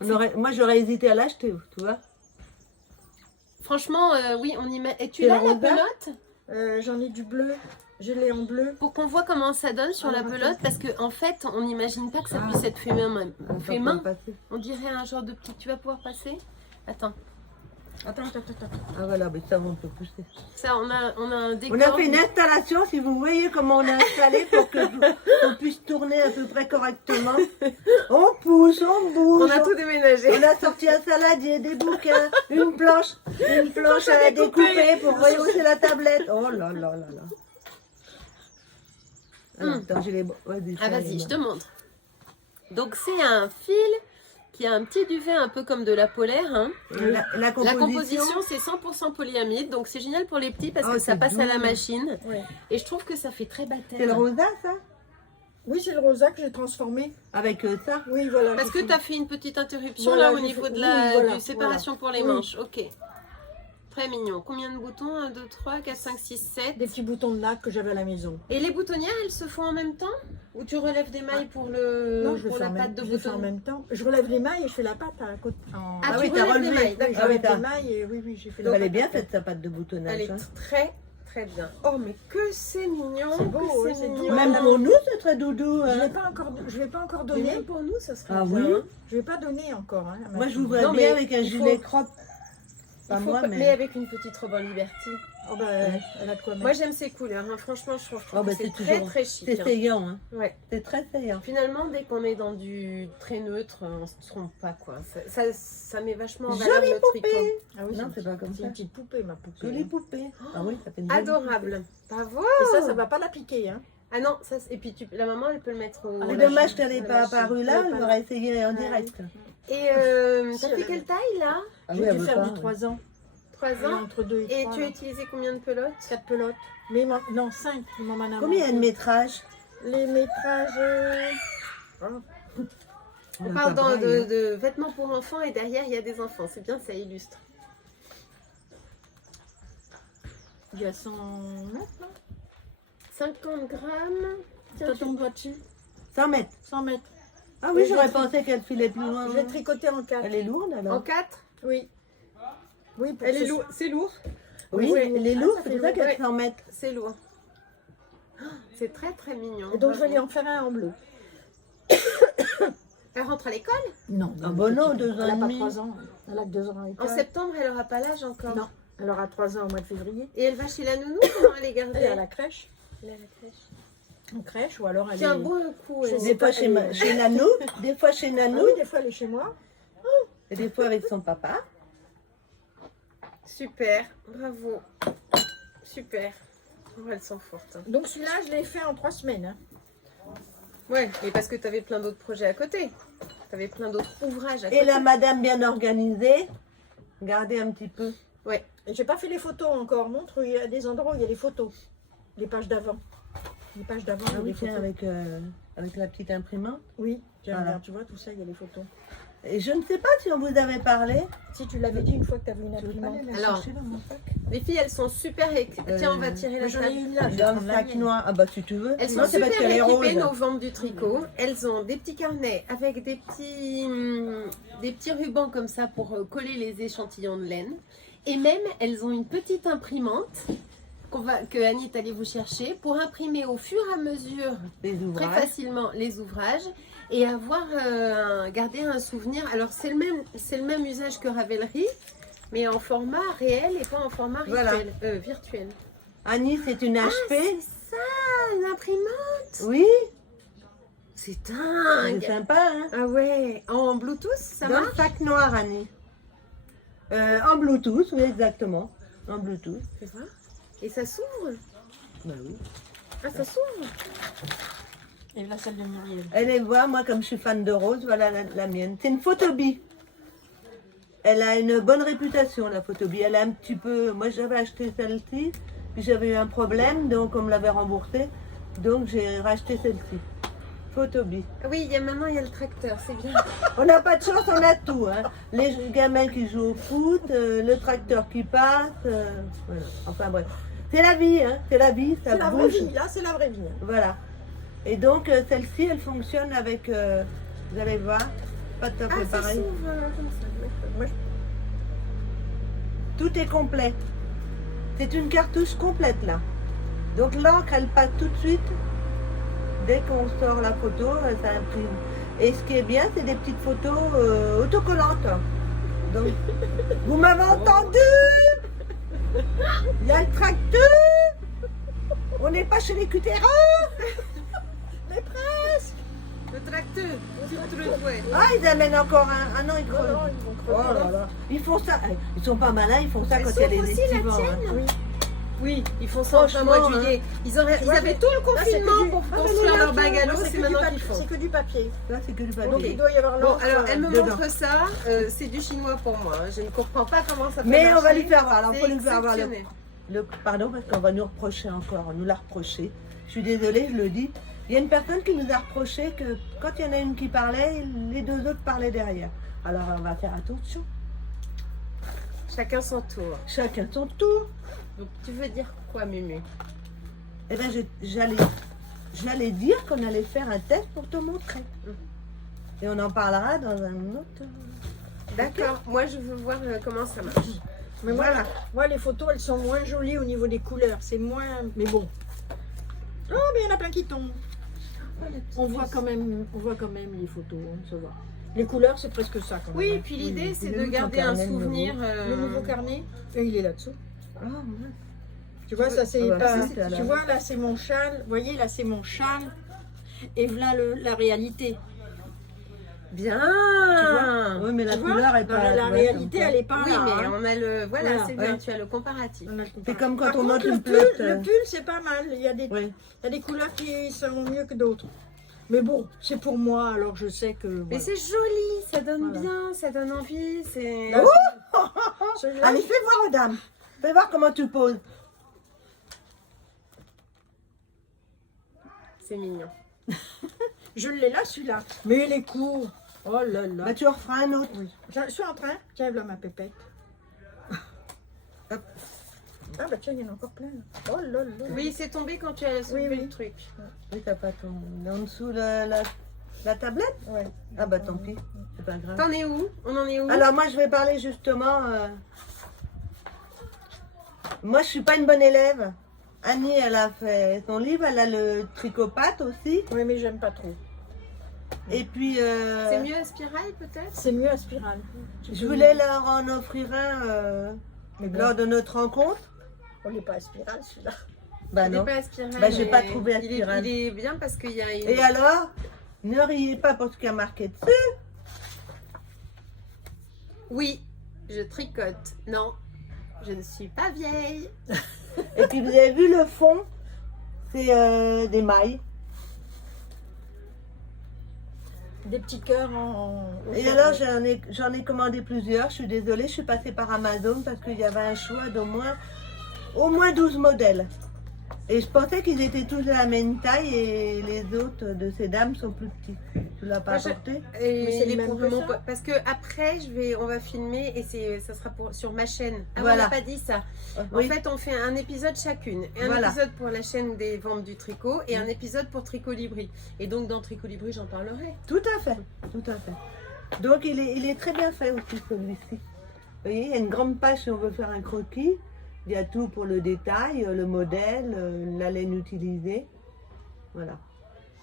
Moi, j'aurais hésité à l'acheter, tu vois. Franchement, oui, on y met. Et tu C'est l'as la la rosa pelote J'en ai du bleu. Je l'ai en bleu. pour qu'on voit comment ça donne sur la Alors, pelote parce qu'en fait, on n'imagine pas que ça puisse être fait main. Fait Attends, main. passer. On dirait un genre de petit. Tu vas pouvoir passer. Attends, Attends. Ah voilà, mais ça, on peut pousser. ça, on a un décor. On a fait une installation, si vous voyez comment on a installé pour qu'on puisse tourner à peu près correctement. On pousse, on bouge. On a tout déménagé. On a sorti un saladier, des bouquins, une planche à découper pour rehausser la tablette. Oh là là là là. Ah, attends, j'ai les... Vas-y, Ah fais vas-y, les je mains. te montre. Donc c'est un fil qui a un petit duvet un peu comme de la polaire. Hein. La La composition, composition c'est 100% polyamide, donc c'est génial pour les petits parce Oh, que ça c'est passe à la doux. machine. Ouais. Et je trouve que ça fait très c'est le baptême. rosa, ça? Oui, c'est le rosa que j'ai transformé. Avec ça? Oui, voilà. Parce j'ai que fait- tu as fait une petite interruption Voilà, là au j'ai niveau fait- de oui, la voilà, du séparation pour les Oui. manches. Ok. Très mignon. Combien de boutons 1, 2, 3, 4, 5, 6, 7. des petits boutons de natte que j'avais à la maison. Et les boutonnières, elles se font en même temps? Ou tu relèves des mailles pour, Non, je le pour fais la en patte même, de je le fais en bouton? même temps. Je relève les mailles et je fais la pâte à côté. Ah, oui, tu t'as relèves les relevé. mailles, Oui, d'accord. je Ah oui, relève t'as- les mailles et oui, j'ai fait Elle la est bien pâte. faite, sa pâte de Elle boutonnage. est Hein. très très bien. Oh mais que c'est mignon, C'est beau, que ouais, c'est mignon. doux. Même pour nous, c'est très doudou. Je hein. ne l'ai pas encore Mais donné. même pour nous, ça serait Ah bien. oui? hein. Je vais pas donner encore. Hein, à ma Moi, je fille. voudrais Non, bien mais avec un il gilet faut- crop. Pas Il faut moi, pas- mais... mais avec une petite robe en liberty. Oh, bah, elle a de quoi mettre. Moi j'aime ces couleurs, hein. Franchement je trouve Oh, bah, que c'est c'est très toujours- très chic. C'est hein. saillant, hein. Ouais. C'est très saillant. Finalement, dès qu'on est dans du très neutre, on se trompe pas quoi. Ça met vachement en Jolie valeur le tricot. Ah oui, Non, c'est pas comme c'est ça. une petite poupée, ma poupée. Jolie poupée. Ah oui, ça fait une jolie Adorable. Bravo. Et ça va pas la piquer. Hein. Ah non, ça et puis la maman elle peut le mettre au. poupée. C'est la dommage chaîne, qu'elle n'ait la pas machine. apparu là, Elle est on pas aurait essayé en Ouais. direct. Et Si, t'as elle fait a- quelle taille là? Ah J'ai elle dû veut faire pas, du ouais. 3 ans. 3 Elle est ans. entre 2 et Et 3. tu as utilisé combien de pelotes? 4 pelotes. Mais non, 5. Maman m'en a Combien il y a de monté. métrages? Les métrages. On parle de vêtements pour enfants et derrière il y a des enfants. C'est bien, ça illustre. Il y a 100 mètres, non 50 grammes. Tiens, T'as ton doigt dessus 100 mètres. 100 mètres. Ah oui, Oui, j'aurais je- pensé qu'elle filait plus loin. Je l'ai tricoté en 4. Elle est lourde En alors? 4. Oui. Oui, pour Elle est ce- lourde. C'est lourd. Oui, Oui, elle est ah, lourde, ça c'est fait pour ça lourd, qu'elle ouais. fait 100 mètres. C'est lourd. Oh, c'est très très mignon. Et donc je vais Bravo. lui en faire un en bleu. Elle rentre à l'école? Non. Ah bon, non, 2 ans Elle et n'a pas demi. 3 ans. Elle a que 2 ans et En quart. septembre, elle aura pas l'âge encore. Non. Elle aura 3 ans au mois de février. Et elle va chez la nounou? Comment elle est gardée? Elle est à la crèche. Elle est à la crèche. En crèche ou alors elle Tiens, est... bois un coup. Je elle. sais Des fois pas, chez, elle est- chez Nanou, des fois chez Ah Nanou, oui, des fois elle est chez moi. et des fois avec son papa. Super, bravo. Super. Oh, elles sont fortes. hein. Donc celui-là, je l'ai fait en 3 semaines. Hein. Ouais, mais parce que tu avais plein d'autres projets à côté. Tu avais plein d'autres ouvrages à Et côté. la madame bien organisée, regardez un petit peu. Ouais. Et j'ai pas fait les photos encore. Montre, il y a des endroits où il y a les photos. Les pages d'avant. Les pages d'avant, il y Ah a oui, des tiens, photos. avec la petite imprimante. Oui, tiens, Voilà. regarde, tu vois, tout ça, il y a les photos. Et je ne sais pas si on vous avait parlé. Si tu l'avais dit une fois que tu avais une Tu veux pas imprimante. aller la Alors, chercher dans mon sac? Les filles, elles sont super. Tiens, on va tirer la J'en ai table. une là. je vais Dans le prendre la sac mienne. noir. Ah bah si tu veux. Elles sont Non, c'est parce super qu'elle est équipées, rose. nos ventes du tricot. Elles ont des petits carnets avec des petits rubans comme ça pour coller les échantillons de laine. Et même, elles ont une petite imprimante que Annie est allée vous chercher pour imprimer au fur et à mesure Les très ouvrages. facilement les ouvrages et avoir garder un souvenir. Alors c'est le même usage que Ravelry, mais en format réel et pas en format Voilà. virtuel. Annie, c'est une HP. C'est ça, une imprimante. Oui, C'est c'est dingue. sympa, hein. Ah ouais, en Bluetooth ça Dans marche. le sac noir, Annie. En Bluetooth, oui, exactement. En Bluetooth. C'est ça. Et ça s'ouvre. Bah oui. Ah ça s'ouvre. Et la celle de Muriel. Allez voir, moi, comme je suis fan de rose, voilà la mienne. C'est une photobie. Elle a une bonne réputation, la photobie. Elle a un petit peu... Moi, j'avais acheté celle-ci, puis j'avais eu un problème, donc on me l'avait remboursée. Donc, j'ai racheté celle-ci. Photobie. Oui, maintenant il y a le tracteur, c'est bien. On n'a pas de chance, on a tout. Hein. Les gamins qui jouent au foot, le tracteur qui passe. Voilà. Enfin bref. C'est la vie, hein. C'est la vie, ça C'est la vraie bouge. vie, là, c'est la vraie vie. hein. Voilà. Et donc, celle-ci, elle fonctionne avec... vous allez voir. Pas tout à fait Ah ça pareil. s'ouvre comme ça. Moi, Tout est complet. C'est une cartouche complète là. Donc l'encre, elle passe tout de suite. Dès qu'on sort la photo, ça imprime. Et ce qui est bien, c'est des petites photos autocollantes. Donc, vous m'avez entendu? Il y a le tracteur. On n'est pas chez les Cutera. mais presque. Le tracteur, tu le vois. Ah, ils amènent encore un. Ah non, ils Non, crevent. non, ils vont Oh crever. là là. Ils font ça. Ils sont pas malins, ils font ça Elle quand il y a les s'ouvre aussi, la estivants. hein. tienne. Oui. Oui, ils font ça en plein Franchement, mois de juillet. Ils avaient tout le Là, c'est confinement que du- pour Ah, mais construire non, leur non, bungalow, c'est c'est que du maintenant papier, qu'ils font. c'est que du papier. Là, c'est que du Donc papier. il doit y avoir Bon, l'encre. alors elle me dedans. montre ça, c'est du chinois pour moi. Je ne comprends pas comment ça peut Mais on va marcher. lui faire voir. Alors, C'est faut lui faire voir exceptionnel. pardon, parce qu'on va nous reprocher encore. On nous l'a reproché. Je suis désolée, je le dis. Il y a une personne qui nous a reproché que quand il y en a une qui parlait, les deux autres parlaient derrière. Alors, on va faire attention. Chacun son tour. Chacun son tour. Donc tu veux dire quoi, Mumu? Eh bien, j'allais dire qu'on allait faire un test pour te montrer. Et on en parlera dans un autre... D'accord, moi je veux voir comment ça marche. Mais moi, Voilà. moi, les photos, elles sont moins jolies au niveau des couleurs. C'est moins. Mais bon. Oh, mais il y en a plein qui tombent. On voit quand même les photos, on se voit. Les couleurs, c'est presque ça quand même. Oui, hein. puis l'idée c'est Il est de où ton garder un carnet, le souvenir. Le nouveau carnet, et il est là-dessous. Ah, ouais. Tu vois, ça c'est Ah bah, pas. ça, c'est à la- Tu vois, là c'est mon châle. Vous voyez, là c'est mon châle. Et voilà la réalité. Bien. Oui, mais la Tu vois, couleur est dans pas... la ouais, réalité, comme ça. elle est pas Oui, là. mais hein. on a le. Voilà, Voilà, c'est bien, ouais. tu as le comparatif. On a le C'est comme quand Par on monte contre, une le pull, plate. le pull, c'est pas mal. Il y a des Oui. couleurs qui sont mieux que d'autres. Mais bon, c'est pour moi, alors je sais que. Mais voilà. c'est joli, ça donne Voilà. bien, ça donne envie. C'est. Là, celui-là, Allez, fais voir, madame. Fais voir comment tu poses. C'est mignon. je l'ai là, celui-là. Mais il est court. Oh là là. Bah, tu en referas un autre. Oui. Je suis en train. Tiens, là ma pépette. Hop. Ah bah tiens, il y en a encore plein. Là. Oh là là. Oui, c'est tombé quand tu as soulevé Oui, oui. le truc. Oui, t'as pas ton... En dessous, la tablette. Ouais. Ah bah tant pis, c'est pas grave. T'en es où? On en est où? Alors moi je vais parler justement... Moi je suis pas une bonne élève. Annie elle a fait son livre, elle a le tricopathe aussi. Oui, mais j'aime pas trop. Et puis C'est mieux à spirale peut-être? C'est mieux à spirale. je voulais leur en offrir un Mais bon, lors de notre rencontre. on n'est pas à spirale celui-là. Bah Il n'est non. pas à spirale. Bah, j'ai mais pas trouvé à spirale. Il est bien parce qu'il y a une... Et alors, ne riez pas pour ce qui a marqué dessus. Oui, je tricote. Non, je ne suis pas vieille. Et puis vous avez vu le fond, c'est des mailles. Des petits cœurs en. Et alors j'en ai commandé plusieurs. Je suis désolée, je suis passée par Amazon parce qu'il y avait un choix au moins 12 modèles. Et je pensais qu'ils étaient tous de la même taille et les autres de ces dames sont plus petits. Tu l'as pas Moi, je- apporté? Et Mais c'est il est le même pour que mon ça pote. Parce que après, on va filmer et ça sera sur ma chaîne. Ah, Voilà. on n'a pas dit ça. Oui. En fait, on fait un épisode chacune. Un Voilà. épisode pour la chaîne des ventes du tricot et un épisode pour Tricot Libri. Et donc, dans Tricot Libri, j'en parlerai. Tout à fait, tout à fait. Donc il est très bien fait aussi celui-ci. Vous voyez, il y a une grande page si on veut faire un croquis. Il y a tout pour le détail, le modèle, la laine utilisée. Voilà.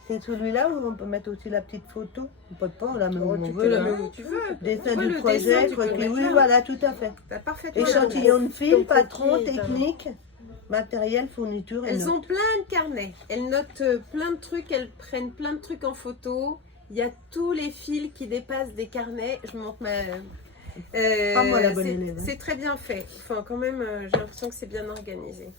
C'est celui-là où on peut mettre aussi la petite photo. On peut pas, on la met où on Tu veut. peux la là. mettre où tu veux. Dessin Ouais, du le projet, dessin, tu peux le croquis, mettre oui, là. voilà, tout à fait. T'as parfaitement Échantillon de Ton fil, patron, croquis est un- technique, matériel, fourniture et Elles notes. ont plein de carnets. Elles notent plein de trucs. Elles prennent plein de trucs en photo. Il y a tous les fils qui dépassent des carnets. Je montre ma. Pas moi, la bonne c'est- élève, hein. C'est très bien fait. Enfin, quand même, j'ai l'impression que c'est bien organisé.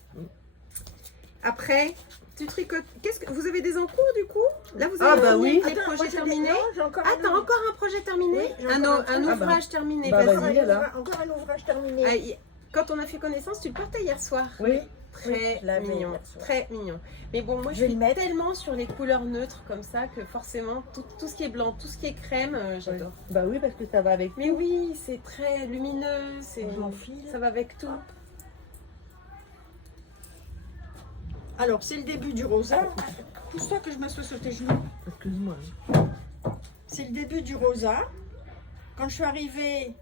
Après, tu tricotes. Vous avez des en cours du coup? Là, vous Ah, avez bah fini oui. les Attends, moi, projets j'ai terminés. Non, j'ai encore Ah, t'as encore un projet terminé? Oui, j'ai un encore un ouvrage terminé. Bah, Vas-y. vas-y. alors. Encore un ouvrage terminé. Ah, quand on a fait connaissance, tu le portais hier soir. Oui. Très je l'avais mignon, hier soir. très mignon. Mais bon, moi je Je vais suis le mettre. tellement sur les couleurs neutres comme ça que forcément tout ce qui est blanc, tout ce qui est crème, j'adore. Bah oui, parce que ça va avec. Mais oui, c'est très lumineux, Je m'enfile. ça va avec tout. Alors, c'est le début du rosa. Pousse-toi que je m'assois sur tes genoux. Excuse-moi. C'est le début du rosa. Quand je suis arrivée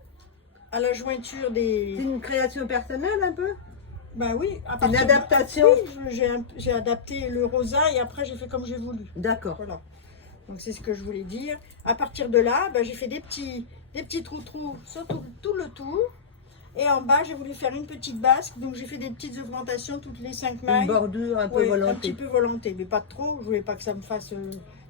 à la jointure C'est des... une création personnelle un peu? Bah oui, à Une partir de- adaptation? Oui, j'ai adapté le rosa et après j'ai fait comme j'ai voulu. D'accord. Voilà. Donc c'est ce que je voulais dire. À partir de là, bah, j'ai fait des petits trous sur tout le tour. Et en bas, j'ai voulu faire une petite basque. Donc j'ai fait des petites augmentations toutes les 5 Une mailles. bordure un peu Ouais, un volantée. petit peu volonté, mais pas trop. Je voulais pas que ça me fasse...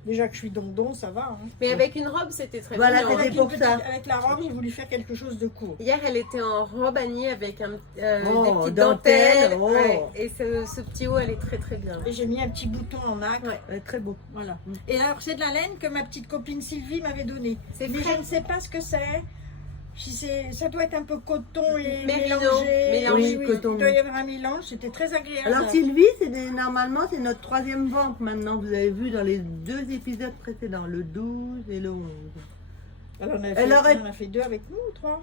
déjà que je suis dondon, ça va. Hein. Mais avec une robe, c'était très Voilà, mignon. c'était Avec, pour une ça. avec la robe, il voulait faire quelque chose de court. Hier, elle était en robe Annie avec Oh, des petites dentelle, dentelles. oh. Ouais. Et ce petit haut, elle est très très bien. Et j'ai mis un petit bouton en acre. Ouais. Très beau. Voilà. Et alors, c'est de la laine que ma petite copine Sylvie m'avait donnée. C'est Mais frais. je ne sais pas ce que c'est. Si ça doit être un peu coton et Mérino, mélangé. mélangé. Oui, Coton. il doit y avoir un mélange. C'était très agréable. Alors Sylvie, normalement c'est notre 3e vente maintenant. Vous avez vu dans les 2 épisodes précédents, le 12 et le 11. Alors, on, Elle aurait- on en a fait 2 avec nous ou 3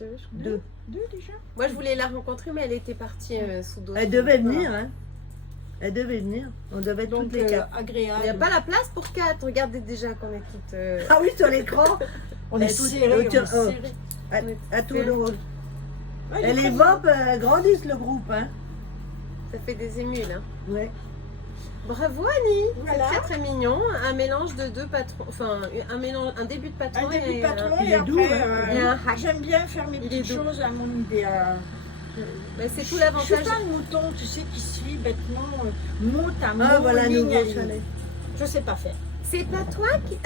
2, je crois. 2. 2 déjà. Moi, je voulais la rencontrer, mais elle était partie sous d'autres. Elle devait Voilà. venir, hein. Elle devait venir. On devait être Donc, toutes les 4. agréable. Il n'y a pas la place pour 4. Regardez déjà qu'on est toutes. Ah oui, sur l'écran. On est Elle est toute- serré, on est oh. serré. À tout le rôle. Ouais, Et il est les très VOP grandissent le groupe, hein. Ça fait des émules. Hein. Ouais. Bravo Annie. Voilà. C'est très très mignon. Un mélange de 2 patrons. Enfin, un début de patron. Un début et, de patron il et est après, doux, hein. Il y a un hack. j'aime bien faire mes Il est petites doux. choses à mon idée. bah, c'est tout Je suis l'avantage. pas un mouton, tu sais, qui suit bêtement mot à mot, Ah voilà, ligne nouveau à ligne. chalet. Je sais pas faire. C'est pas toi qui.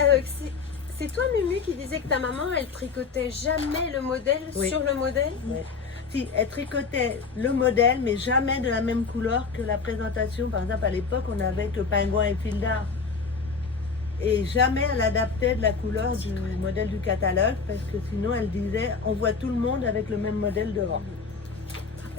C'est toi, Mumu, qui disait que ta maman, elle tricotait jamais le modèle Oui. sur le modèle. Si, elle tricotait le modèle, mais jamais de la même couleur que la présentation. Par exemple, à l'époque, on avait que pingouin et fil d'art. Et jamais elle adaptait de la couleur du modèle du catalogue, parce que sinon, elle disait, on voit tout le monde avec le même modèle devant.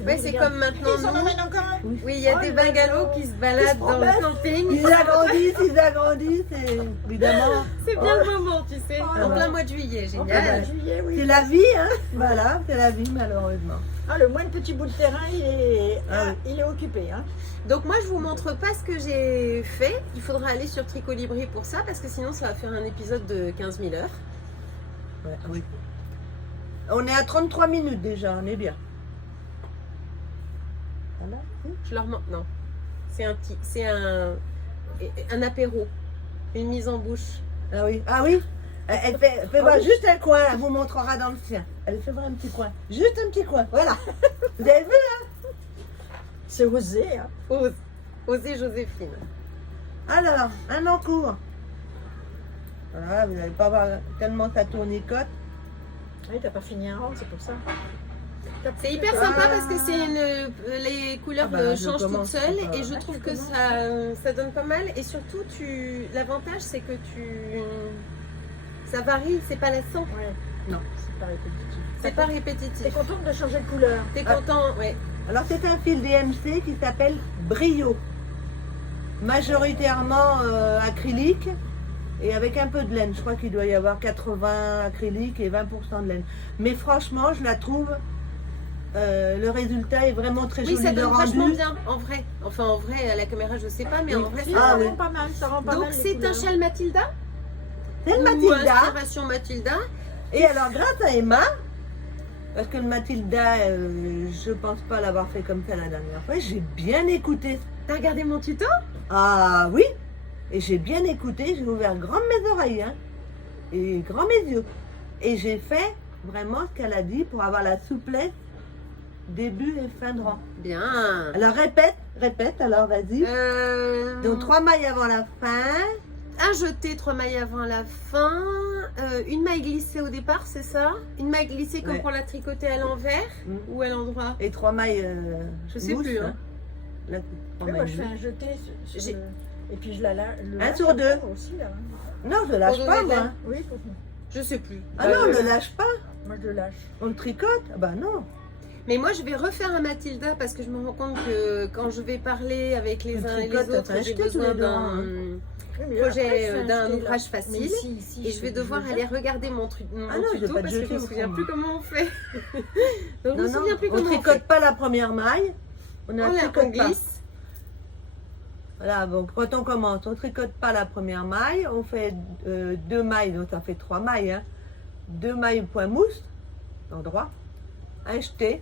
Ouais, c'est Regarde. comme maintenant. Ils en nous. emmènent encore un. Oui, il y a Oh des là là. bungalows qui se baladent dans le camping. Ils agrandissent, et évidemment, C'est bien le moment, tu sais. Oh En là. plein mois de juillet, Oh, génial. bah, juillet, oui. c'est la vie, hein. Voilà, c'est la vie, malheureusement. Ah, le moindre petit bout de terrain, Ah il est occupé. Hein. Donc moi, je vous montre pas ce que j'ai fait. Il faudra aller sur Tricot Libri pour ça, parce que sinon, ça va faire un épisode de 15 000 heures. Ouais, oui. On est à 33 minutes déjà, on est bien. Voilà. Je leur montre. Non, c'est un apéro, une mise en bouche. Ah oui, ah oui. Elle fait voir juste un coin, elle vous montrera dans le sien. Elle fait voir un petit coin, juste un petit coin, voilà. Vous avez vu? C'est osé. Hein. Osez Joséphine. Alors, un en cours. Voilà, vous n'allez pas voir tellement ça tournicote. Oui, t'as pas fini un rang, c'est pour ça. C'est hyper sympa parce que les couleurs Ah bah, je changent toutes commence. seules Ah, et je ah, trouve tu que commences. ça donne pas mal et surtout l'avantage c'est que ça varie, c'est pas lassant, Ouais. Non. C'est pas répétitif. c'est pas T'es répétitif. contente de changer de couleur. T'es Ah. content, ouais. Alors c'est un fil DMC qui s'appelle Brio. majoritairement acrylique et avec un peu de laine. Je crois qu'il doit y avoir 80 acrylique et 20% de laine. Mais franchement, je la trouve, le résultat est vraiment très Oui, joli. ça Le donne vachement rendu. bien, en vrai. Enfin, en vrai, à la caméra, je sais pas, mais en vrai, Si, ça Ah ça oui. rend pas mal, ça rend pas Donc, mal. les c'est un couleurs. châle Mathilda C'est le ou Mathilda. inspiration Mathilda. Et alors, grâce à Emma, parce que le Mathilda, je pense pas l'avoir fait comme ça la dernière fois, j'ai bien écouté. T'as regardé mon tuto? Ah oui, et j'ai bien écouté, j'ai ouvert grand mes oreilles hein, et grand mes yeux. Et j'ai fait vraiment ce qu'elle a dit pour avoir la souplesse début et fin de rang. Bien. Alors répète, alors vas-y. Donc 3 mailles avant la fin. Un jeté, 3 mailles avant la fin. Une maille glissée au départ, c'est ça? Une maille glissée comme Ouais. pour la tricoter à l'envers Mm. ou à l'endroit? Et 3 mailles Je sais mousse, plus, hein. Là, trois Oui, moi, mailles je fais mousse. un jeté sur J'ai- et puis je la lâche. Un sur deux. Aussi, là. Non, je le lâche Pour pas donner de moi. la- Oui, Je sais plus. Ah non, on le lâche pas. moi je le lâche. On le tricote. Ah bah non. Mais moi, je vais refaire un Mathilda parce que je me rends compte que quand je vais parler avec les Le uns et tricote, les autres, t'as j'ai acheté tous besoin les deux, d'un hein. Oui, mais là, projet, après, c'est d'un acheté, là. ouvrage Mais facile. ici, Et je vais devoir aller regarder mon, mon Ah non, j'ai tuto pas de parce que je jeté me au souviens fond, plus moi. comment on fait. Donc je Non, me souviens plus on comment on tricote fait. pas la première maille. On ne On tricote pas. glisse. Voilà, donc quand on commence, on tricote pas la première maille, on fait 2 mailles, donc ça fait 3 mailles. Hein. 2 mailles point mousse, endroit, un jeté,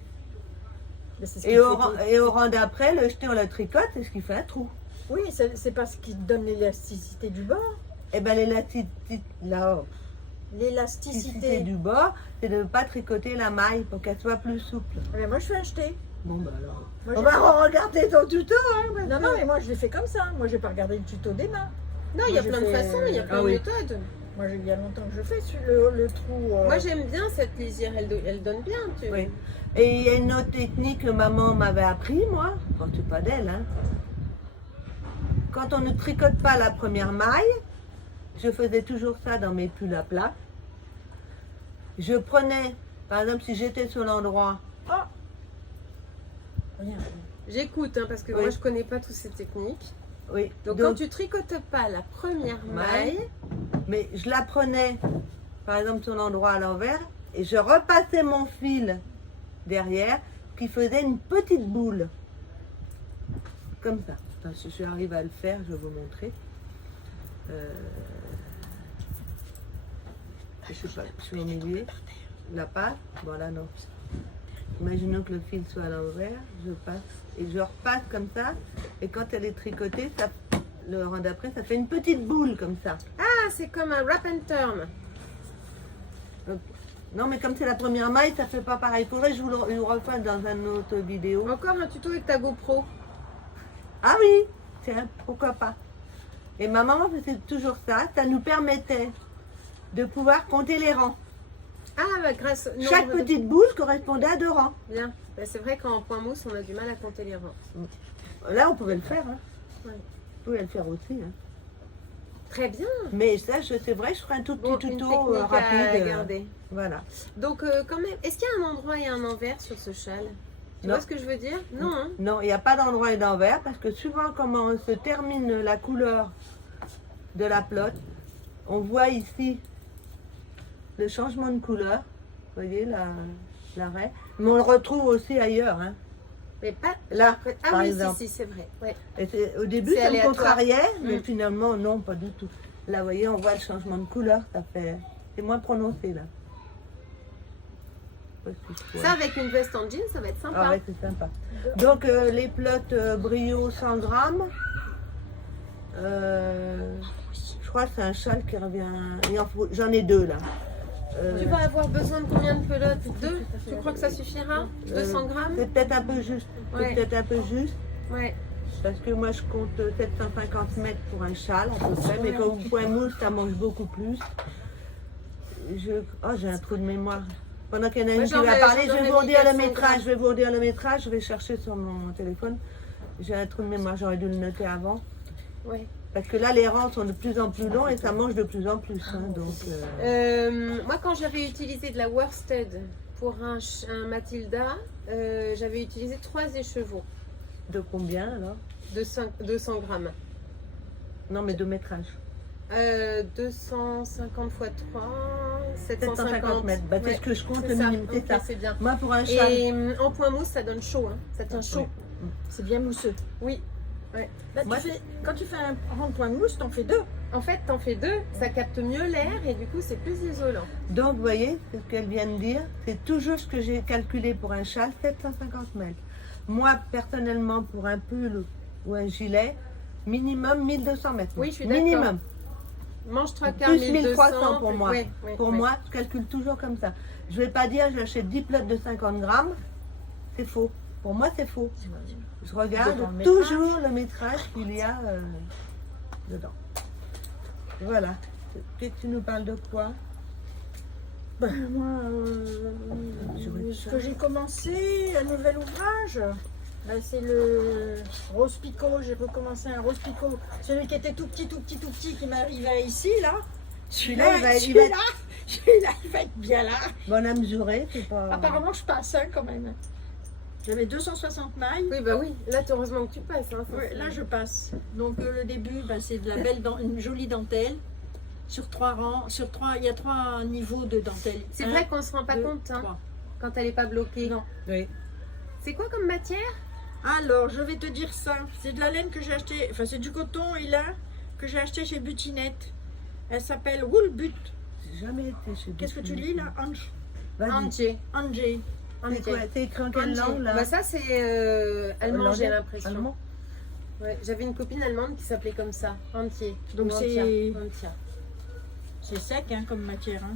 Mais c'est ce qui et au, fait rang, que- et au rang d'après, le jeté on le tricote, c'est ce qui fait un trou. Oui, c'est parce qu'il donne l'élasticité du bord. Et bien l'élasticité L'élasticité. du bord, c'est de ne pas tricoter la maille pour qu'elle soit plus souple. Mais moi je fais un jeté. Bon bah alors, Moi, on j'ai va regarder ton tuto. Hein, Non, non, mais moi je l'ai fait comme ça. Moi j'ai pas regardé le tuto d'Emma. Non, il y a Moi, plein de j'ai fait- façons, il y a plein Ah de oui. méthodes. Moi il y a longtemps que je fais sur le trou. Moi j'aime bien cette lisière, elle donne bien. Tu... Oui. Et il y a une autre technique que maman m'avait appris, moi, quand c'est pas d'elle. Hein. Quand on ne tricote pas la première maille, je faisais toujours ça dans mes pulls à plat. Je prenais, par exemple, si j'étais sur l'endroit, Rien. J'écoute hein, parce que Oui. moi je connais pas toutes ces techniques. oui, Donc, quand tu tricotes pas la première maille, mais je la prenais, par exemple, sur l'endroit à l'envers, et je repassais mon fil derrière, qui faisait une petite boule, comme ça. Enfin, si je arrive à le faire, je vais vous montrer. Je sais pas, je suis au milieu, la passe, voilà non. Imaginons que le fil soit à l'envers, je passe et je repasse comme ça, et quand elle est tricotée, ça, le rang d'après, ça fait une petite boule comme ça. ah c'est comme un wrap and turn. Non, mais comme c'est la première maille, ça fait pas pareil. Il faudrait que je vous le refasse dans une autre vidéo. Encore un tuto avec ta GoPro. Ah oui, tiens, pourquoi pas. Et ma maman faisait toujours ça. Ça nous permettait de pouvoir compter les rangs. Ah bah grâce. non, Chaque petite boule correspondait à 2 rangs. Bien. Bah, c'est vrai qu'en point mousse, on a du mal à compter les rangs. Là, on pouvait le faire. Hein. Ouais. On pouvait le faire aussi. Hein. Très bien. Mais ça, c'est vrai, je ferai un tout petit Bon, une tuto technique rapide. à garder. Voilà. Donc quand même, est-ce qu'il y a un endroit et un envers sur ce châle? Tu Non. vois ce que je veux dire? Non. Hein. Non, il n'y a pas d'endroit et d'envers parce que suivant comment se termine la couleur de la plotte, on voit ici le changement de couleur. Vous voyez l'arrêt. Mais on le retrouve aussi ailleurs. Hein. Mais pas. Là, Ah par oui, exemple. si, c'est vrai. Ouais. Et au début, C'est ça me aléatoire. contrariait, mais Mm. finalement, non, pas du tout. Là, vous voyez, on voit le changement de couleur. C'est moins prononcé là. Je sais pas si je vois. Ça avec une veste en jean, ça va être sympa. Ah ouais, c'est sympa. Donc les plottes brio 100 grammes. Je crois que c'est un châle qui revient. J'en ai 2 là. Tu vas avoir besoin de combien de pelotes? 2? Tu crois que ça suffira? 200 grammes? C'est peut-être un peu juste. Ouais. C'est peut-être un peu juste. Ouais. Parce que moi je compte 750 mètres pour un châle à peu près. Mais comme point mousse, ça mange beaucoup plus. Oh, j'ai un trou de mémoire. Pendant qu'il y en a Moi, une qui j'en va ai- parler, j'en je vais ai vous redire le 400 métrage. grammes. Je vais vous redire le métrage. Je vais chercher sur mon téléphone. J'ai un trou de mémoire. J'aurais dû le noter avant. Ouais. Parce que là, les rangs sont de plus en plus longs et ça mange de plus en plus. Hein, donc, Moi, quand j'avais utilisé de la worsted pour un Mathilda, j'avais utilisé 3 écheveaux de combien alors? de 200 grammes. Non, mais de métrage. 250 x 3, 750 750 mètres. Bah, c'est ce que je compte le ça. minimum. C'est Ok, ça. c'est bien. Moi, pour un châle. Et en point mousse, ça donne chaud, hein. Ça tient chaud. C'est bien mousseux. Oui. Là, Moi, quand tu fais un rond point mousse, t'en fais 2. En fait, t'en fais 2, ça capte mieux l'air et du coup, c'est plus isolant. Donc, vous voyez, c'est ce qu'elle vient de dire. C'est toujours ce que j'ai calculé pour un châle, 750 mètres. Moi, personnellement, pour un pull ou un gilet, minimum 1200 mètres. Oui, je suis d'accord. Minimum. Mange 3 quarts, Plus 1200 1300 pour moi. Ouais, ouais, Pour ouais. moi, je calcule toujours comme ça. Je ne vais pas dire j'achète 10 plots de 50 grammes. C'est faux. Pour moi, c'est faux. Je regarde Devant le toujours le métrage qu'il y a dedans. Voilà. Qu'est-ce que tu nous parles de quoi? Moi, Je vais ce faire. que j'ai commencé, un nouvel ouvrage, bah, c'est le Rose Picot. J'ai recommencé un Rose Picot. Celui qui était tout petit, qui m'arrivait ici, là. Celui-là, il va être Celui-là, il va être bien là. bon à mesurer. C'est pas... Apparemment, je passe hein, quand même. J'avais 260 mailles. Oui, bah oui. Là, heureusement que tu passes. Hein, ça, Ouais, c'est- là, je passe. Donc, le début, bah, c'est de la belle une jolie dentelle. Sur 3 rangs, il y a 3 niveaux de dentelle. C'est Un, vrai qu'on se rend pas 2, compte hein, 3. quand elle n'est pas bloquée. Non. Oui. C'est quoi comme matière? Alors, je vais te dire ça. C'est de la laine que j'ai acheté, enfin c'est du coton et là que j'ai acheté chez Butinette. Elle s'appelle Woolbut. J'ai jamais été chez Qu'est-ce que tu lis là? Ange. Vas-y. Entier. Angé. C'est quoi? C'est écrit en quelle langue là? Bah ça c'est allemand, Hollandais? j'ai l'impression. Allemand? Ouais, j'avais une copine allemande qui s'appelait comme ça, entier. Donc Ou c'est- entière. C'est sec hein, comme matière. Hein.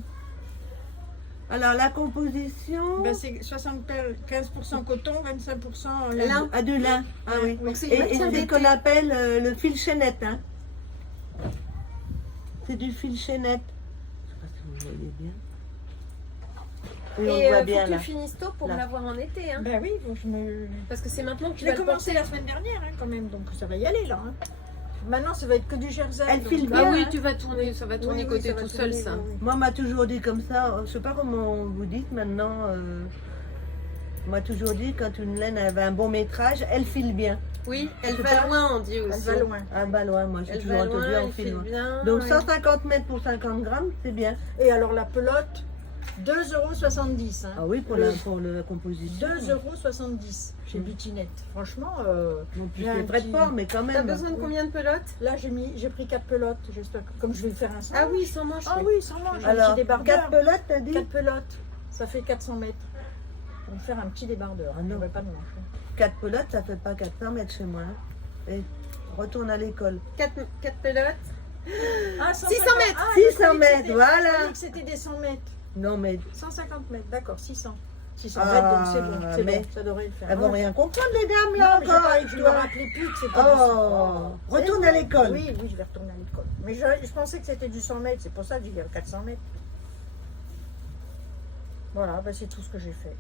Alors la composition. Ben, c'est 75% coton, 25% Lin. laine. Ah, du lin. Ah oui. Donc c'est Et, une et matière c'est ce d'été. qu'on appelle le fil chaînette. Hein. C'est du fil chaînette. Je sais pas si vous voyez bien. Oui, on Et voit faut bien que là. tu finisses tôt pour Là. l'avoir en été. Hein. Ben oui, donc Parce que c'est maintenant que tu je vas l'ai le commencé porter. la semaine dernière hein, quand même, donc ça va y aller là. Hein. Maintenant, ça va être que du jersey. Elle donc- file Ah bien, oui, hein. tu vas tourner, ça va tourner Oui, côté ça va tout tourner, seul ça. oui, oui. Moi, on m'a toujours dit comme ça. Je sais pas comment vous dites maintenant. On m'a toujours dit quand une laine avait un bon métrage, elle file bien. Oui, elle Je sais va pas. loin on dit aussi. Elle va loin. Ah bah loin, moi j'ai Elle toujours va entendu loin, en elle file file loin. bien. Donc oui. 150 mètres pour 50 grammes, c'est bien. Et alors la pelote, 2,70 €. Hein. Ah oui, pour la composition. 2,70 € chez Butinette. Franchement, Non plus J'ai un les vrais de petit- porc, mais quand T'as même. besoin de combien de pelotes? là j'ai pris 4 pelotes, juste comme je vais faire un sans Ah manche. oui, sans manche. Ah oui, sans manche, un Alors, petit débardeur. 4 pelotes, t'as dit 4 pelotes, ça fait 400 mètres. On va faire un petit débardeur, Ah non. on va pas de manche. Hein. 4 pelotes, ça fait pas 400 mètres chez moi. Hein. Et retourne à l'école. 4 pelotes. Ah, 600 mètres. Ah, 600 je croyais que mètres, c'était- voilà. Je croyais que c'était des 100 mètres. Non, mais 150 mètres, d'accord, 600. 600 Ah, mètres, donc c'est bon, mais- bon, ça devrait le faire. elles vont Ah, rien comprendre, les dames, non, là mais j'ai encore. pas- avec je me toi. rappelais plus que c'était Oh, retourne à l'école. Oui, oui, je vais retourner à l'école. Mais je pensais que c'était du 100 mètres, c'est pour ça que j'ai dit 400 mètres. Voilà, ben c'est tout ce que j'ai fait.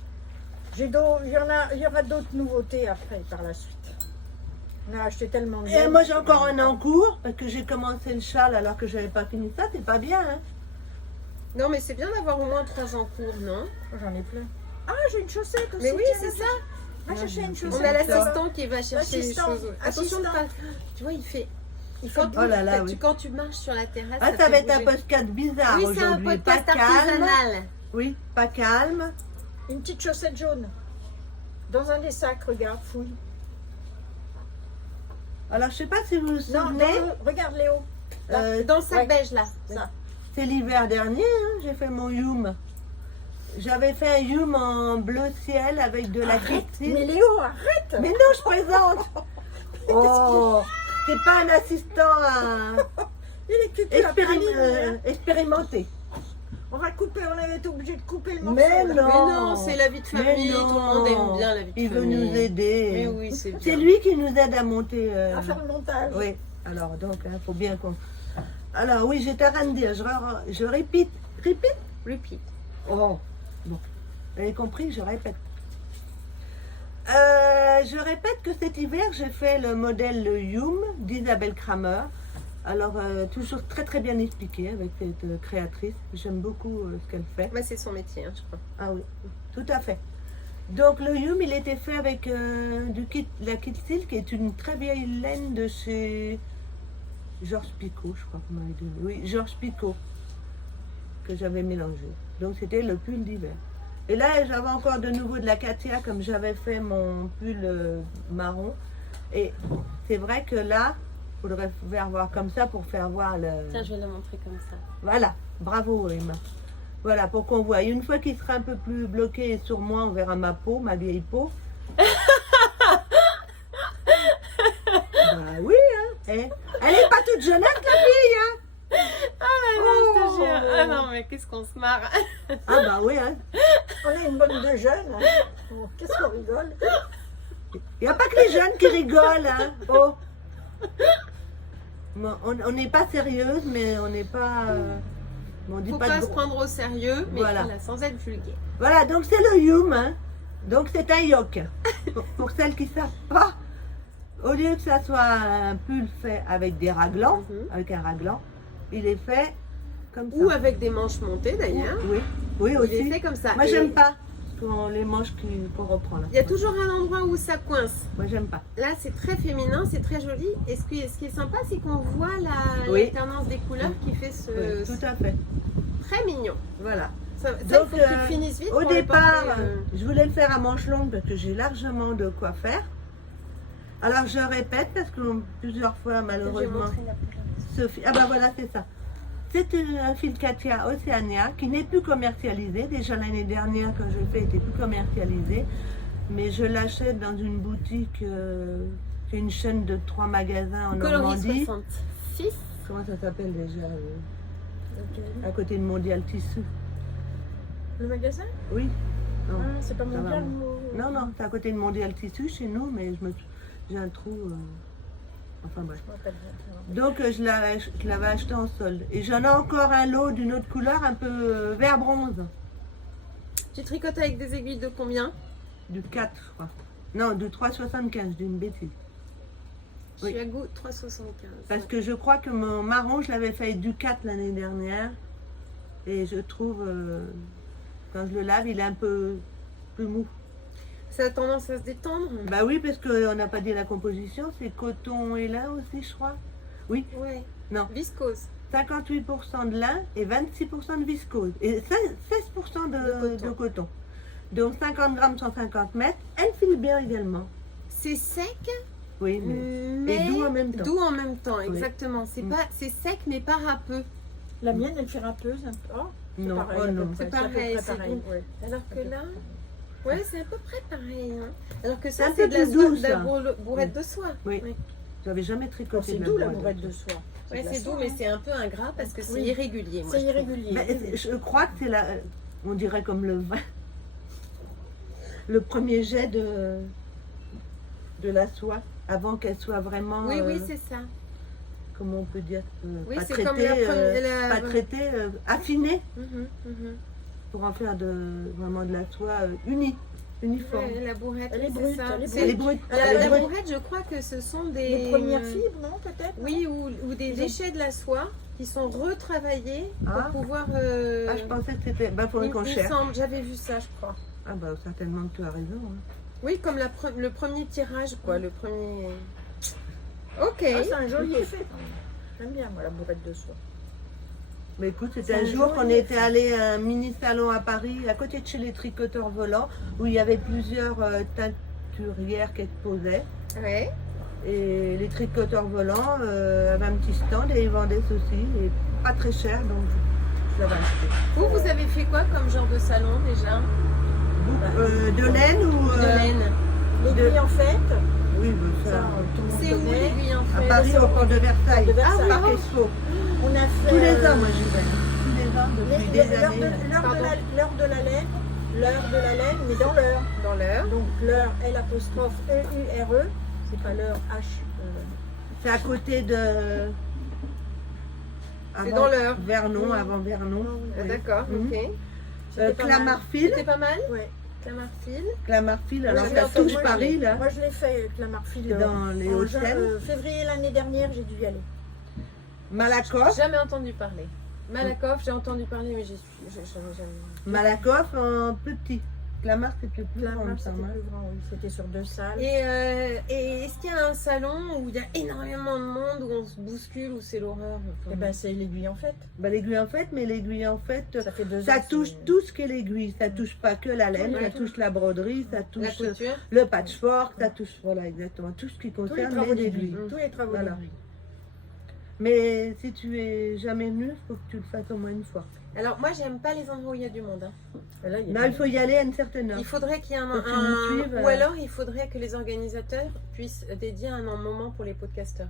Il y aura d'autres nouveautés après, par la suite. On a acheté tellement de Et laine. moi, j'ai encore un en cours, parce que j'ai commencé le châle alors que j'avais pas fini ça. C'est pas bien, hein. Non, mais c'est bien d'avoir au moins 3 en cours, non? J'en ai plein. Ah, j'ai une chaussette aussi. Mais oui, tiens, c'est ça. Va chercher une On chaussette. a l'assistant qui va chercher les L'assistant. choses. Attention de Assistant. pas. Tu vois, il fait. Quand- Oh là là, oui. Quand tu marches sur la terrasse. Ah, ça fait va être un bouger. podcast bizarre Oui, c'est un aujourd'hui. Pas podcast calme. artisanal. Oui, pas calme. Une petite chaussette jaune. Dans un des sacs, regarde, fouille. Alors, je sais pas si vous vous Non, souvenez, regarde Léo. Dans le sac Ouais. beige là. Ça. c'est l'hiver dernier, hein, j'ai fait mon youm. J'avais fait un youm en bleu ciel avec de la cryptine. Mais Léo, arrête. Mais non, je présente. Oh, c'est pas un assistant Il est cucu à expérimenté. On va couper, on avait été obligé de couper le morceau. Mais là. non. Mais non, c'est la vie de Mais famille. Tout le monde non. aime bien la vie de Il veut famille. nous aider. Mais oui, c'est bien. C'est lui qui nous aide à monter. À faire le montage. Oui, alors donc, il faut bien qu'on. Alors oui, j'étais en train de dire, je répète. Répète. Repeat. Oh, bon. Vous avez compris, je répète. Je répète que cet hiver, j'ai fait le modèle le Youm d'Isabelle Kramer. Alors, toujours très très bien expliqué avec cette créatrice. J'aime beaucoup ce qu'elle fait. Moi, c'est son métier, hein, je crois. Ah oui, tout à fait. Donc le Youm, il était fait avec la Kit Silk, qui est une très vieille laine de chez Georges Picot, je crois qu'on m'avait donné. Oui, Georges Picot, que j'avais mélangé. Donc c'était le pull d'hiver. Et là, j'avais encore de nouveau de la Katia, comme j'avais fait mon pull marron. Et c'est vrai que là, il faudrait faire voir comme ça pour faire voir le... Tiens, je vais le montrer comme ça. Voilà, bravo Emma. Voilà, pour qu'on voit. Une fois qu'il sera un peu plus bloqué sur moi, on verra ma peau, ma vieille peau. Bah oui, hein. Elle est pas toute jeunette, la fille, hein. Ah non, mais qu'est-ce qu'on se marre. Ah bah oui, hein. On est une bande de jeunes. Hein. Oh, qu'est-ce qu'on rigole. Il n'y a pas que les jeunes qui rigolent, hein. Oh. Bon, on n'est pas sérieuse, mais on n'est pas... on dit Faut pas pas de se prendre au sérieux, mais Voilà. voilà, sans être vulgaire. Voilà, donc c'est le yum, hein. Donc c'est un yoke. Pour celles qui ne savent pas, au lieu que ça soit un pull fait avec des raglans, avec un raglan, il est fait comme ça. Ou avec des manches montées d'ailleurs. Oui, oui Il est aussi. fait comme ça. Moi Et j'aime pas les manches qu'on reprend là. il y a toujours un endroit où ça coince. Moi j'aime pas. Là, c'est très féminin, c'est très joli. Et ce qui est sympa, c'est qu'on voit Oui. l'alternance des couleurs qui fait Oui, tout à fait. très mignon. Voilà. Ça, Donc, il faut qu'il finisse vite. Au pour le départ, porter, je voulais le faire à manches longues parce que j'ai largement de quoi faire. Alors je répète parce que plusieurs fois je vais malheureusement, montrer la pyramide. Sophie, ah bah voilà c'est ça. C'est un fil Katia Oceania qui n'est plus commercialisé. Déjà l'année dernière quand je l'ai fait, il n'était plus commercialisé. Mais je l'achète dans une boutique, c'est une chaîne de 3 magasins en Coloris Normandie. 66. Comment ça s'appelle déjà Ok. à côté de Mondial Tissu. Le magasin? Oui. Non. Ah, c'est pas Ça va, mondial moi. ou... Non, non, c'est à côté de Mondial Tissu chez nous, mais j'ai un trou. Enfin bref. Je me rappelle pas. Donc je l'avais acheté en solde. Et j'en ai encore un lot d'une autre couleur, un peu vert bronze. Tu tricotes avec des aiguilles de combien? Du 4, je crois. Non, du 3,75, d'une bêtise. Je Oui. suis à goût 3,75. Parce que je crois que mon marron, je l'avais fait du 4 l'année dernière. Et je trouve, quand je le lave, il est un peu plus mou. Ça a tendance à se détendre. Bah oui, parce qu'on n'a pas dit la composition, c'est coton et lin aussi, je crois. Oui, Ouais. non. Viscose. 58% de lin et 26% de viscose. Et 16% de coton. Donc 50 grammes 150 mètres. Elle file bien également. C'est sec, Oui, mais... Et doux en même temps. Doux en même temps, Oui. exactement. C'est pas, c'est sec mais pas râpeux. La mienne, elle fait râpeuse un peu. Oh, c'est Non, pareil, oh à peu non. près, C'est à peu pareil, près c'est pareil, doux. ouais. Alors que là, ouais, c'est à peu près pareil. Hein. Alors que ça, C'est un c'est peu de la plus soie, doux, de la ça. bourrette de soie. Oui. Oui. J'avais jamais Oh, tricoté c'est de doux la bourrette. bourrette de soie. Ouais, de la c'est doux, soie, mais hein. c'est un peu ingrat parce que c'est Oui. irrégulier. Moi, C'est je trouve. irrégulier. Mais je crois que c'est la... On dirait comme le vin. Le premier jet de la soie, avant qu'elle soit vraiment... Oui, oui, c'est ça. comment on peut dire Oui, pas c'est traité, comme la première. pas traité, affiné Mhm, mhm. pour en faire vraiment de la soie uniforme. Ouais, la bourrette, Elle est c'est brute, ça. elle est C'est- Elle est brute. La, Elle est la brute. bourrette, je crois que ce sont des. Les premières fibres, non, peut-être? Oui, ou des Ils ont- déchets de la soie qui sont retravaillés Ah. pour pouvoir. Ah, je pensais que c'était... Bah, faudrait qu'on il me cherche. semble, j'avais vu ça, je crois. Ah bah certainement que tu as raison. Hein. Oui, comme le premier tirage, quoi, le premier. Ok. Ah, c'est un joli effet. quand même. J'aime bien, moi, la bourrette de soie. Mais écoute, C'est c'était un un jour joli qu'on était allé à un mini salon à Paris, à côté de chez les tricoteurs volants, où il y avait plusieurs teinturières qui exposaient. Ouais. Et les tricoteurs volants avaient un petit stand et ils vendaient ceci, et pas très cher, donc je l'avais acheté. Vous avez fait quoi comme genre de salon déjà? De laine ou De laine. L'aiguille en fait, Oui, mais ça, ça. tout le monde C'est où connaît. l'aiguille en À fait? Paris, au port de Versailles. de Versailles. Parc Expo. On a fait Tous les ans, moi j'y vais. Tous les ans, depuis des l'heure années. l'heure de la laine, l'heure de la laine, mais dans l'heure. Dans l'heure. Donc l'heure L apostrophe E-U-R-E, c'est pas l'heure H. C'est à côté de. C'est dans l'heure. Vernon, Oui. avant Vernon. Ah, Oui. d'accord, Mhm. ok. C'était pas mal. Clamarfil. C'était pas mal? Ouais. Clamarfil. Clamarfil, alors Moi, je ça l'ai fait, touche moi, Paris là. Moi je l'ai fait Clamarfil Dans les en Hauts-de-Seine. février l'année dernière, j'ai dû y aller. Malakoff. Jamais entendu parler. Malakoff, j'ai entendu parler, mais j'en ai jamais. Malakoff en plus petit. Clamart, c'était plus La grand, marche, ça, c'était hein. plus grand, oui. C'était sur 2 salles. Et est-ce qu'il y a un salon où il y a énormément de monde, où on se bouscule, où c'est l'horreur? Et ben c'est l'aiguille en fait. Bah, l'aiguille en fait, mais l'aiguille en fait, Ça fait 2 ans. ça touche c'est- tout ce qu'est l'aiguille. Ça touche pas que la laine, Ouais. ça touche la broderie, ça La touche couture. le patchwork, ça touche, voilà, exactement, tout ce qui Tous les concerne travaux les d'aiguille. aiguilles. Tous les travaux Voilà. d'aiguille. Mais si tu es jamais venu, il faut que tu le fasses au moins une fois. Alors moi j'aime pas les endroits où il y a du monde, hein. Et là, il y a Mais il faut y aller à une certaine heure. Il faudrait qu'il y ait Faut que tu nous suives, ou alors il faudrait que les organisateurs puissent dédier un moment pour les podcasters.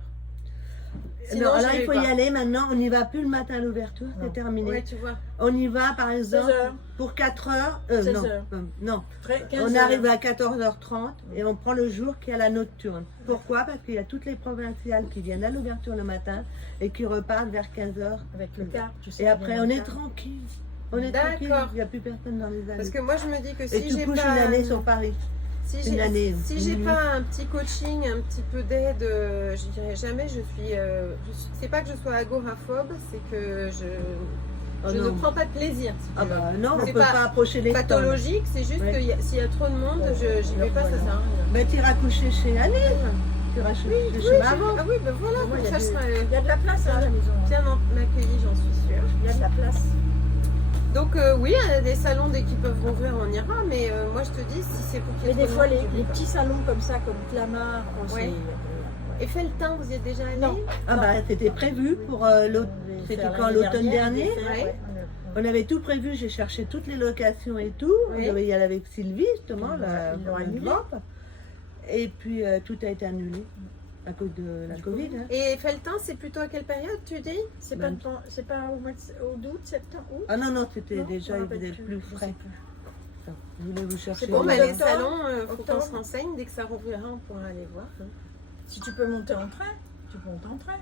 Sinon, Non, j'y là, il vais faut pas. y aller maintenant. On n'y va plus le matin à l'ouverture, Non. c'est terminé. Ouais, tu vois. On y va, par 16 exemple, heures. pour 4 heures. 16 non, heures. non. 15 On heures. arrive à 14h30 et on prend le jour qui est à la nocturne. Pourquoi? Parce qu'il y a toutes les provinciales qui viennent à l'ouverture le matin et qui repartent vers 15h. Avec le car, tu sais. Et après, on est tranquille. tranquille. On est D'accord. tranquille. Il n'y a plus personne dans les allées. Parce que moi je me dis que Et si tu j'ai couches pas une année sur Paris. si une j'ai année, si une j'ai nuit. pas un petit coaching, un petit peu d'aide, je dirais jamais c'est pas que je sois agoraphobe, c'est que Oh je ne non. prends pas de plaisir. Si tu Ah veux. bah non, on C'est ne peut pas pas approcher les stands. Pathologique, c'est juste Ouais. que s'il y a trop de monde, j'y vais pas, ça sert à rien. Mais tu iras coucher chez Annie. Tu iras coucher chez maman. Ah oui, ben voilà, Moi, comme il y a ça je des- serai Il y a de la place hein, à la maison. bien accueillie, j'en suis sûre. Il y a de la place. Donc oui, des salons dès qu'ils peuvent rouvrir, on ira, mais moi je te dis, si c'est pour qu'il y Mais ait des trop fois, de monde, je les vais pas. petits salons comme ça, comme Clamart, Ouais. Et Felletin, vous y êtes déjà allé? Non. Ah bah c'était prévu pour l'automne. C'était quand, l'automne dernier? Ouais. On avait tout prévu, j'ai cherché toutes les locations et tout. Oui. On devait y aller avec Sylvie, justement, Ils l'ont annulé. vente. Et puis tout a été annulé à cause de la Du Covid. Covid. Hein. Et Felletin, c'est plutôt à quelle période, tu dis? C'est Ben- pas au mois d'août, septembre, août? Ah non, non, c'était Non, déjà, je me il faisait rappelle plus je frais. sais plus. Attends, je voulais vous chercher. C'est Bon, bon, bah, mais les octobre, salons, faut qu'on octobre. se renseigne. Dès que ça rouvrira, on pourra aller voir. hein. Si tu peux monter en train, tu peux monter en train.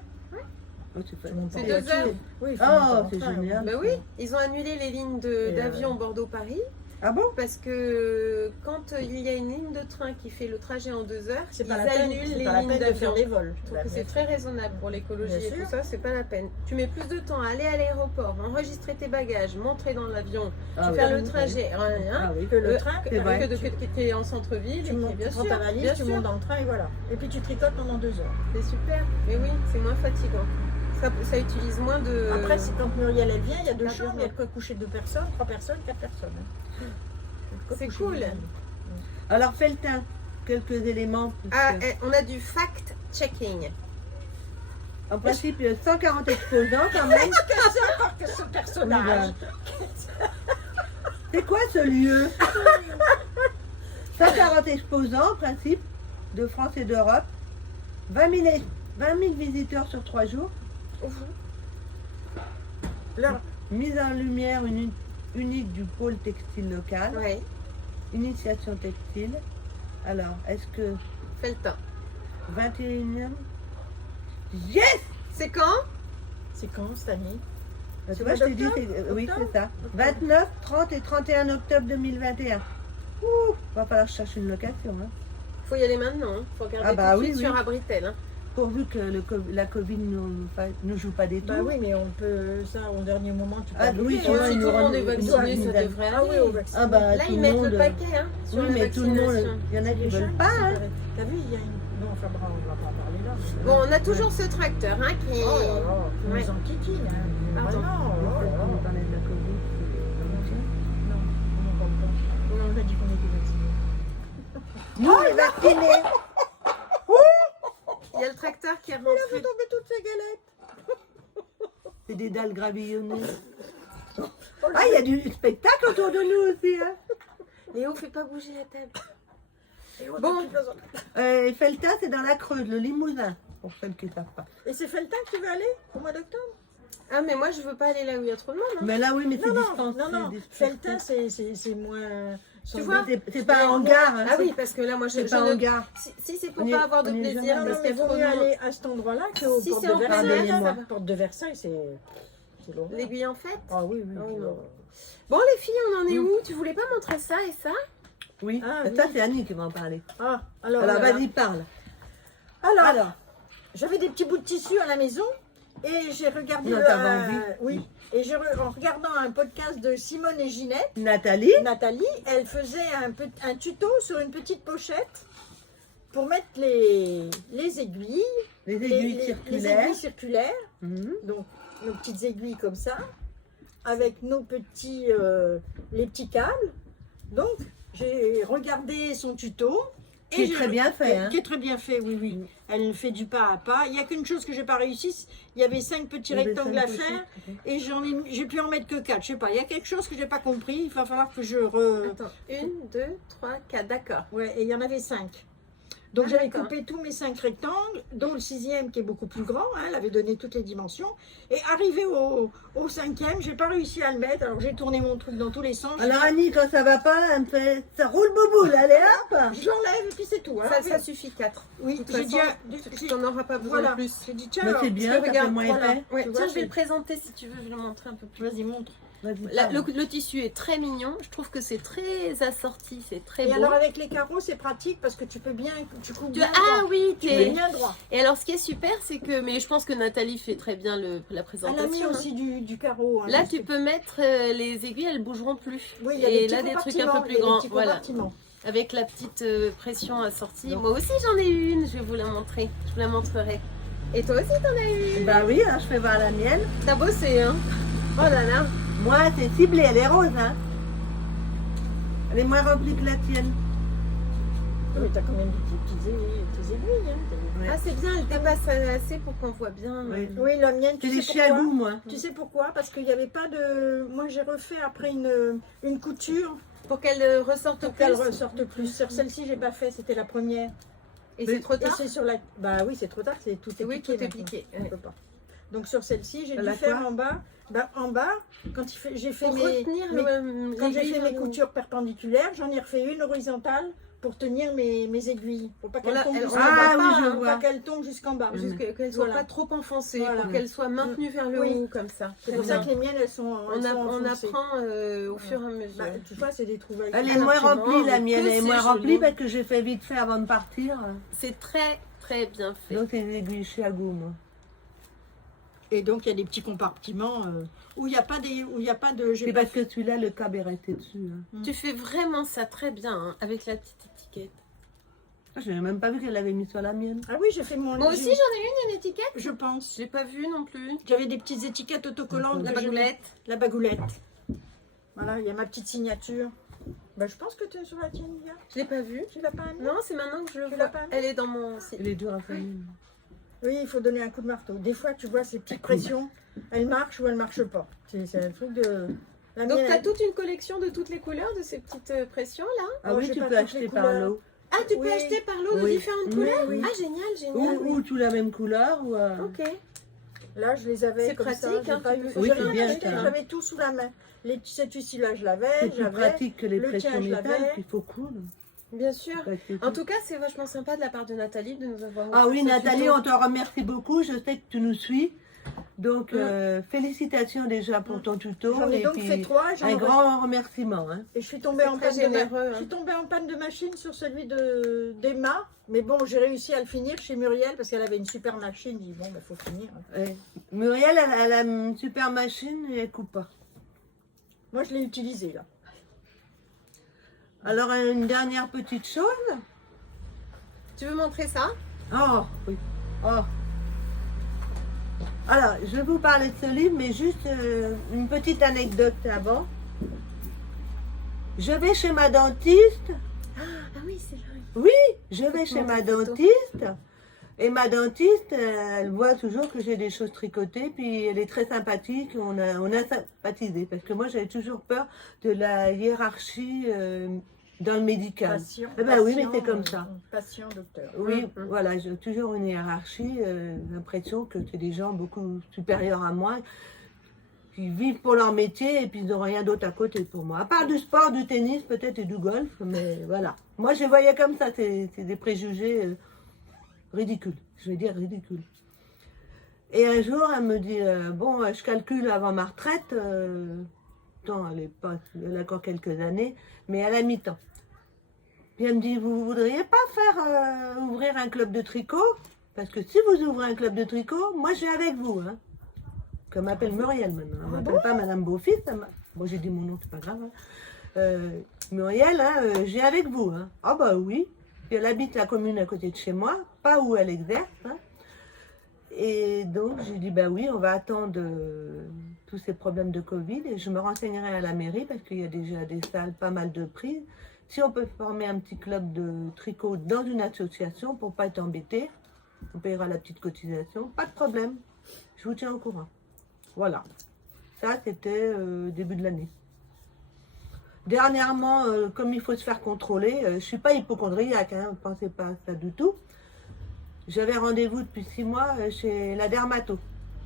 Oh, c'est pas- Tu montes en C'est voiture. 2 heures. Oui, il faut Oh, monter en c'est train, génial. Bah oui, ils ont annulé les lignes Et, d'avion Bordeaux-Paris Ah bon? parce que quand il y a une ligne de train qui fait le trajet en 2 heures, C'est ils pas la peine, annulent c'est les pas la lignes peine de faire d'avion. les vols. Je trouve que c'est très raisonnable pour l'écologie Bien et tout sûr. ça, c'est pas la peine. Tu mets plus de temps à aller à l'aéroport, enregistrer tes bagages, montrer dans l'avion, Ah oui. faire le trajet, rien, Ah oui. Que le train, c'est vrai. que tu es en centre-ville. tu montes, bien tu prends sûr, ta valise, bien tu sûr. montes dans le train et voilà. Et puis tu tricotes pendant 2 heures. C'est super, mais oui, c'est moins fatigant. Ça utilise moins de. Après, c'est quand Muriel elle vient, il y a 2 D'accord. chambres, il y a de quoi coucher 2 personnes, 3 personnes, 4 personnes. C'est cool. Alors Felletin, quelques éléments. Ah, puisque- on a du fact-checking. En principe, il y a 140 exposants quand même. Encore que ce personnage. C'est quoi ce lieu? 140 exposants en principe de France et d'Europe. 20 000 visiteurs sur 3 jours. Là, Mise en lumière unique du pôle textile local. Ouais, Initiation textile. Alors, est-ce que Felletin. 21e? Yes! C'est quand? c'est quand cette année? Tu C'est vois, au je t'ai mois dit, oui, Octobre c'est ça. 29, 30 et 31 octobre 2021. Ouh, va falloir que je cherche une location. Hein. Faut y aller maintenant. Hein. Faut regarder Ah bah tout de oui, suite oui. sur Abritel. Hein. Pourvu que la Covid nous joue pas des tours. Bah oui, mais on peut, ça, au dernier moment, tu peux Ah annuler, oui, hein. sinon, si ils tout nous le monde est rendent- vacciné, ils nous ça donnent- devrait Ah oui, aller. au vaccin. Ah bah, Là, tout ils le mettent monde. le paquet hein, sur Oui, la mais tout le monde, vaccination. il y en a qui Les veulent jeunes, pas. c'est Hein. vrai. T'as vu, il y a une... Bon, enfin, on va pas en parler là. mais- Bon, on a toujours ce tracteur hein, qui est... Oh là là, qui Ouais. nous enquiquine, hein. Pardon. Vraiment, oh là là. On parlait de la Covid, c'est- Non, on n'en parle pas. On a dit qu'on était vaccinés. Nous, les vaccinés. Il y a le tracteur qui est Il a fait rentré. tomber toutes ces galettes. C'est des dalles gravillonnées. Oh, Ah, il y a du spectacle autour de nous aussi. Hein. Léo, fais pas bouger la table. Bon. Felletin, c'est dans la Creuse, le Limousin, pour celles qui ne savent pas. Et c'est Felletin que tu veux aller au mois d'octobre? Ah, mais moi, je veux pas aller là où il y a trop de monde. Hein. Mais là, oui, mais c'est Non, distancé. non, Felletin, c'est moins... Tu vois, C'est pas un hangar. Hein. Ah oui, parce que là, moi, je C'est pas un ne... hangar. Si c'est pour On pas est- avoir de on est plaisir, jamais- Non, parce non, qu'il mais y a vaut trop de mieux monde. aller à cet endroit-là qu'aux Si portes c'est de en plein Versailles. air, ça va. Porte de Versailles, c'est l'horreur. L'aiguille en fait. Ah oui, oui. Ah oui, oui. non. Bon, les filles, on en est où? Tu voulais pas montrer ça et ça? Oui, Ah, ça oui. c'est Annie qui va en parler. Ah, alors, Alors voilà. vas-y, parle. Alors, Alors, j'avais des petits bouts de tissu à la maison Et j'ai regardé Non, t'avais envie. oui. Et en regardant un podcast de Simone et Ginette, Nathalie, elle faisait un tuto sur une petite pochette pour mettre les aiguilles, les aiguilles les circulaires. aiguilles circulaires, Mhm. donc nos petites aiguilles comme ça, avec nos petits, les petits câbles. Donc, j'ai regardé son tuto. Qui est très bien fait. Hein. Qui est très bien fait, oui, oui. Elle fait du pas à pas. Il n'y a qu'une chose que j'ai pas réussi. Il y avait 5 petits rectangles à faire et j'ai pu en mettre que 4. Je sais pas, il y a quelque chose que j'ai pas compris. Il va falloir que je Attends, 1, 2, 3, 4, d'accord. Ouais, et il y en avait 5. Donc Ah, j'avais d'accord. coupé tous mes 5 rectangles, dont le 6e qui est beaucoup plus grand, hein, elle avait donné toutes les dimensions. Et arrivé au 5e, j'ai pas réussi à le mettre, alors j'ai tourné mon truc dans tous les sens. Alors Annie, quand ça va pas, elle me fait ça roule bouboule, allez hop. Je l'enlève et puis c'est tout. Hein. Ça suffit 4. Oui, De toute j'ai façon, dit, tu n'en auras pas besoin voilà, de plus. j'ai dit tiens, Bah, alors, c'est bien, parce que ça fait regarde, moins voilà. épais. Ouais, Tu tiens, vois, je vais c'est- le présenter si tu veux, je vais le montrer un peu plus. vas-y, montre. Vas-y, Là, parle. le tissu est très mignon, je trouve que c'est très assorti, c'est très Et beau. alors avec les carreaux, c'est pratique parce que tu coupes bien Ah droit. oui, Tu coupes bien droit. Et alors ce qui est super, c'est que, mais je pense que Nathalie fait très bien la Elle a mis présentation. hein. aussi du carreau. hein, Là, parce tu que- peux mettre les aiguilles, elles bougeront plus. Oui, il y a Et des là, petits des trucs un peu compartiments, plus il y a des grands. petits Voilà. compartiments. Avec la petite pression assortie. Donc. Moi aussi, j'en ai une. Je vais vous la montrer. Je vous la montrerai. Et toi aussi, t'en as une. Bah oui, hein, je fais voir la mienne. T'as bossé, hein. Oh là là. Moi, c'est ciblé, elle est rose, hein. Elle est moins remplie que la tienne. Oui, t'as quand même tes aiguilles. Hein. Ouais. Ah, c'est bien, elle dépasse assez pour qu'on voit bien. Oui. Oui, la mienne, C'est tu des sais pourquoi chiagous, moi. Tu sais pourquoi? Parce qu'il n'y avait pas de... Moi, j'ai refait après une couture Pour qu'elle ressorte pour plus. qu'elle ressorte plus. Sur celle-ci, j'ai pas fait, c'était la première. Et c'est trop Et tard. c'est sur la... Bah oui, c'est trop tard, tout est Oui, piqué. tout est maintenant. piqué. On ouais. peut pas. Donc sur celle-ci, j'ai Elle dû a faire quoi en bas. Bah, en bas, quand j'ai fait Pour retenir quand j'ai l'aiguille fait dans mes le- coutures perpendiculaires, j'en ai refait une horizontale pour tenir mes aiguilles. Pour pas qu'elles Voilà, tombent elle- jusqu'en on la bas. voit Ah oui, pas, je hein, Pour vois. pas qu'elles tombent jusqu'en bas. Juste qu'elle soit Voilà. pas trop enfoncée, Voilà. pour qu'elle soit maintenue vers le Oui. haut comme ça. C'est Très pour ça bien. que les miennes, elles sont On enfoncées. apprend au fur et à mesure. Bah, tu vois, c'est des trouvailles. Elle est Alors, moins tu vois, remplie, la mais mienne. que Elle est c'est moins joli. remplie parce que j'ai fait vite fait avant de partir. C'est très très bien fait. Donc, c'est des aiguilles chiagous, moi. Et donc, il y a des petits compartiments où il n'y a pas de... j'ai C'est pas parce que celui-là, le câble est resté dessus. Hein. Tu fais vraiment ça très bien hein, avec la petite étiquette. Ah, je n'ai même pas vu qu'elle l'avait mis sur la mienne. Ah oui, j'ai fait mon... Moi aussi j'en ai une étiquette. Je pense. J'ai pas vu non plus. J'avais des petites étiquettes autocollantes. La que j'ai mis. bagoulette. La bagoulette. Voilà, il y a ma petite signature. Bah, je pense que tu es sur la tienne, Lia. Je l'ai pas vue. Tu l'as pas mis? Non, c'est maintenant que je le Tu vois. l'as pas mis Elle est dans mon site. Elle est dure à faire. Oui, il faut donner un coup de marteau. Des fois, tu vois, ces petites pressions, elles marchent ou elles marchent pas. C'est un truc de... La Donc mienne, tu as elle- toute une collection de toutes les couleurs de ces petites pressions là. Ah Oh, oui, j'ai tu pas peux toutes les acheter par couleurs. lot. Ah, tu Oui. peux acheter par lot de Oui. différentes Oui, couleurs. oui. Ah, génial, génial. Ou tout la même couleur. Ou, Ok. Là, je les avais C'est comme ça. pratique, j'ai hein, pas tu eu- peux Oui, j'ai c'est rien bien, acheté, ça, hein. j'avais tout sous la main. Cet tissu-là, je l'avais. c'est plus j'avais- pratique que les le pressions tien, je métal, l'avais. qu'il faut coudre. Bien sûr. Pratique. En tout cas, c'est vachement sympa de la part de Nathalie de nous avoir. Ah offert oui, ce Nathalie, tuto. on te remercie beaucoup. Je sais que tu nous suis. Donc, félicitations déjà pour ton tuto. J'en ai Et donc puis, fait 3. un grand remerciement. Hein. Et je suis tombée C'est en très panne de généreux, je hein. suis tombée en panne de machine sur celui d'Emma. Mais bon, j'ai réussi à le finir chez Muriel parce qu'elle avait une super machine. J'ai dit, bon, il faut finir. Ouais. Muriel, elle a une super machine et elle coupe pas. Moi, je l'ai utilisé là. Alors, une dernière petite chose. Tu veux montrer ça? Oh, oui. Oh. Alors, je vais vous parler de ce livre, mais juste une petite anecdote avant. Je vais chez ma dentiste. Ah oui, c'est vrai. Je vais chez ma Montre la photo. dentiste. Et ma dentiste, elle voit toujours que j'ai des choses tricotées, puis elle est très sympathique. On a sympathisé, parce que moi, j'avais toujours peur de la hiérarchie dans le médical. Patient, Eh ben oui, mais patient, c'est comme ça. Patient, docteur. Oui, Mhm. voilà, j'ai toujours une hiérarchie, l'impression que c'est des gens beaucoup supérieurs à moi, qui vivent pour leur métier et puis ils n'ont rien d'autre à côté pour moi. À part du sport, du tennis peut-être et du golf, mais voilà. Moi, je les voyais comme ça, c'est des préjugés ridicules, je vais dire ridicules. Et un jour, elle me dit, bon, je calcule avant ma retraite, tant elle est pas, elle a encore quelques années, mais à la mi-temps. Puis elle me dit, vous voudriez pas faire ouvrir un club de tricot? Parce que si vous ouvrez un club de tricot, moi, je vais avec vous. Hein. Comme m'appelle Muriel maintenant. On ne m'appelle pas Madame Beaufils. Bon, j'ai dit mon nom, c'est pas grave. Hein. Muriel, hein, j'ai avec vous. Hein. Ah bah oui. Puis elle habite la commune à côté de chez moi, pas où elle exerce. Hein. Et donc, j'ai dit, bah oui, on va attendre tous ces problèmes de Covid. Et je me renseignerai à la mairie parce qu'il y a déjà des salles, pas mal de prises. Si on peut former un petit club de tricot dans une association pour ne pas être embêté, on paiera la petite cotisation, pas de problème. Je vous tiens au courant. Voilà. Ça, c'était début de l'année. Dernièrement, comme il faut se faire contrôler, je ne suis pas hypochondriaque, hein, ne pensez pas à ça du tout. J'avais rendez-vous depuis 6 mois chez la dermato.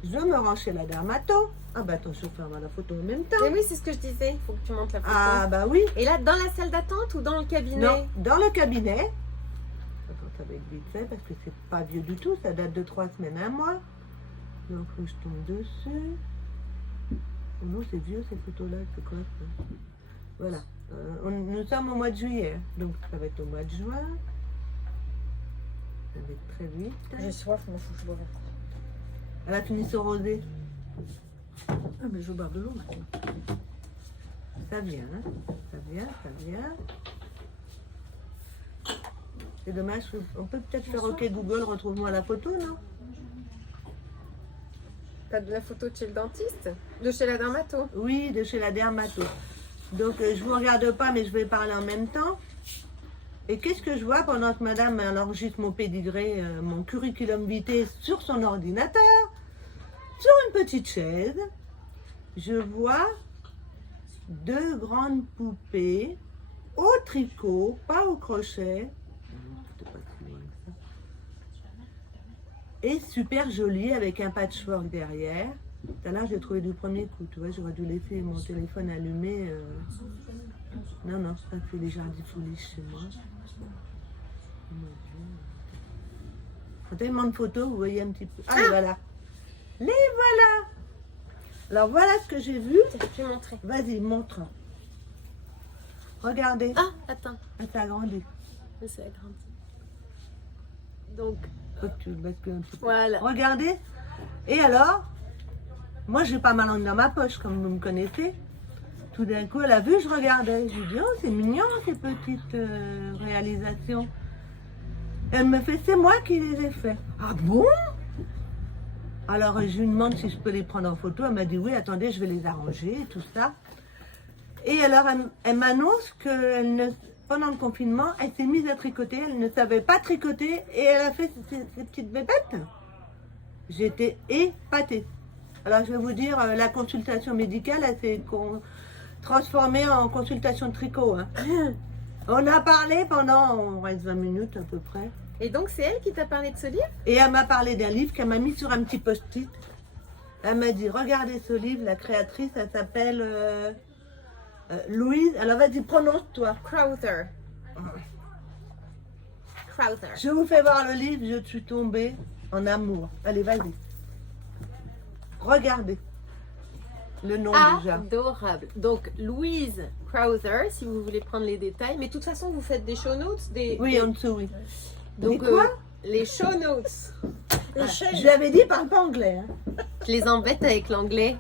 Je me rends chez la dermato. Ah bah attends, je vais faire la photo en même temps. Mais oui, c'est ce que je disais. Il faut que tu montes la photo. Ah bah oui. Et là, dans la salle d'attente ou dans le cabinet? Non, dans le cabinet. Attends, ça va être vite fait parce que c'est pas vieux du tout. Ça date de 3 semaines, 1 mois. Donc faut que je tombe dessus. Oh non, c'est vieux ces photos-là. C'est quoi ça? Voilà. Nous sommes au mois de juillet. Donc ça va être au mois de juin. Ça va être très vite. J'ai soif, moi, faut que je boive. Elle a fini son rosé. Ah, mais je veux boire de l'eau maintenant. Ça vient, hein. Ça vient, ça vient. C'est dommage. On peut peut-être faire OK Google, retrouve-moi la photo, non? T'as de la photo de chez le dentiste? De chez la dermato? Oui, de chez la dermato. Donc, je vous regarde pas, mais je vais parler en même temps. Et qu'est-ce que je vois pendant que madame elle enregistre mon pédigré, mon curriculum vitae sur son ordinateur, sur une petite chaise, je vois 2 grandes poupées au tricot, pas au crochet. C'était pas si loin que ça. Et super jolie avec un patchwork derrière. Tout à l'heure, j'ai trouvé du premier coup. Tu vois, j'aurais dû laisser mon téléphone allumé. Non, non, ça c'est les jardins chez moi. Tellement de photos, vous voyez un petit peu. Ah, les voilà. Les voilà. Alors voilà ce que j'ai vu. Je vais montrer. Vas-y, montre. Regardez. Ah, attends. Ah, ça a grandi. C'est agrandi. Donc, Faut que tu bascules un petit peu. voilà. Regardez. Et alors, moi, j'ai pas ma langue dans ma poche, comme vous me connaissez. Tout d'un coup, elle a vu, je regardais. Je lui dis, oh, c'est mignon, ces petites réalisations. Elle me fait, c'est moi qui les ai fait. Ah bon? Alors, je lui demande si je peux les prendre en photo. Elle m'a dit, oui, attendez, je vais les arranger et tout ça. Et alors, elle m'annonce que pendant le confinement, elle s'est mise à tricoter. Elle ne savait pas tricoter et elle a fait ces petites bébêtes. J'étais épatée. Alors, je vais vous dire, la consultation médicale, elle s'est transformée en consultation de tricot. Hein. On a parlé pendant, on reste 20 minutes à peu près. Et donc, c'est elle qui t'a parlé de ce livre? Et elle m'a parlé d'un livre qu'elle m'a mis sur un petit post-it. Elle m'a dit, regardez ce livre, la créatrice, elle s'appelle Louise. Alors, vas-y, prononce-toi. Crowther. Crowther. Je vous fais voir le livre, je suis tombée en amour. Allez, vas-y. Regardez le nom déjà. Adorable. Donc, Louise Crowther, si vous voulez prendre les détails. Mais de toute façon, vous faites des show notes. Oui, en dessous, oui. Donc, Mais quoi les show notes. Je l'avais dit, parle pas anglais. Hein. Je les embête avec l'anglais.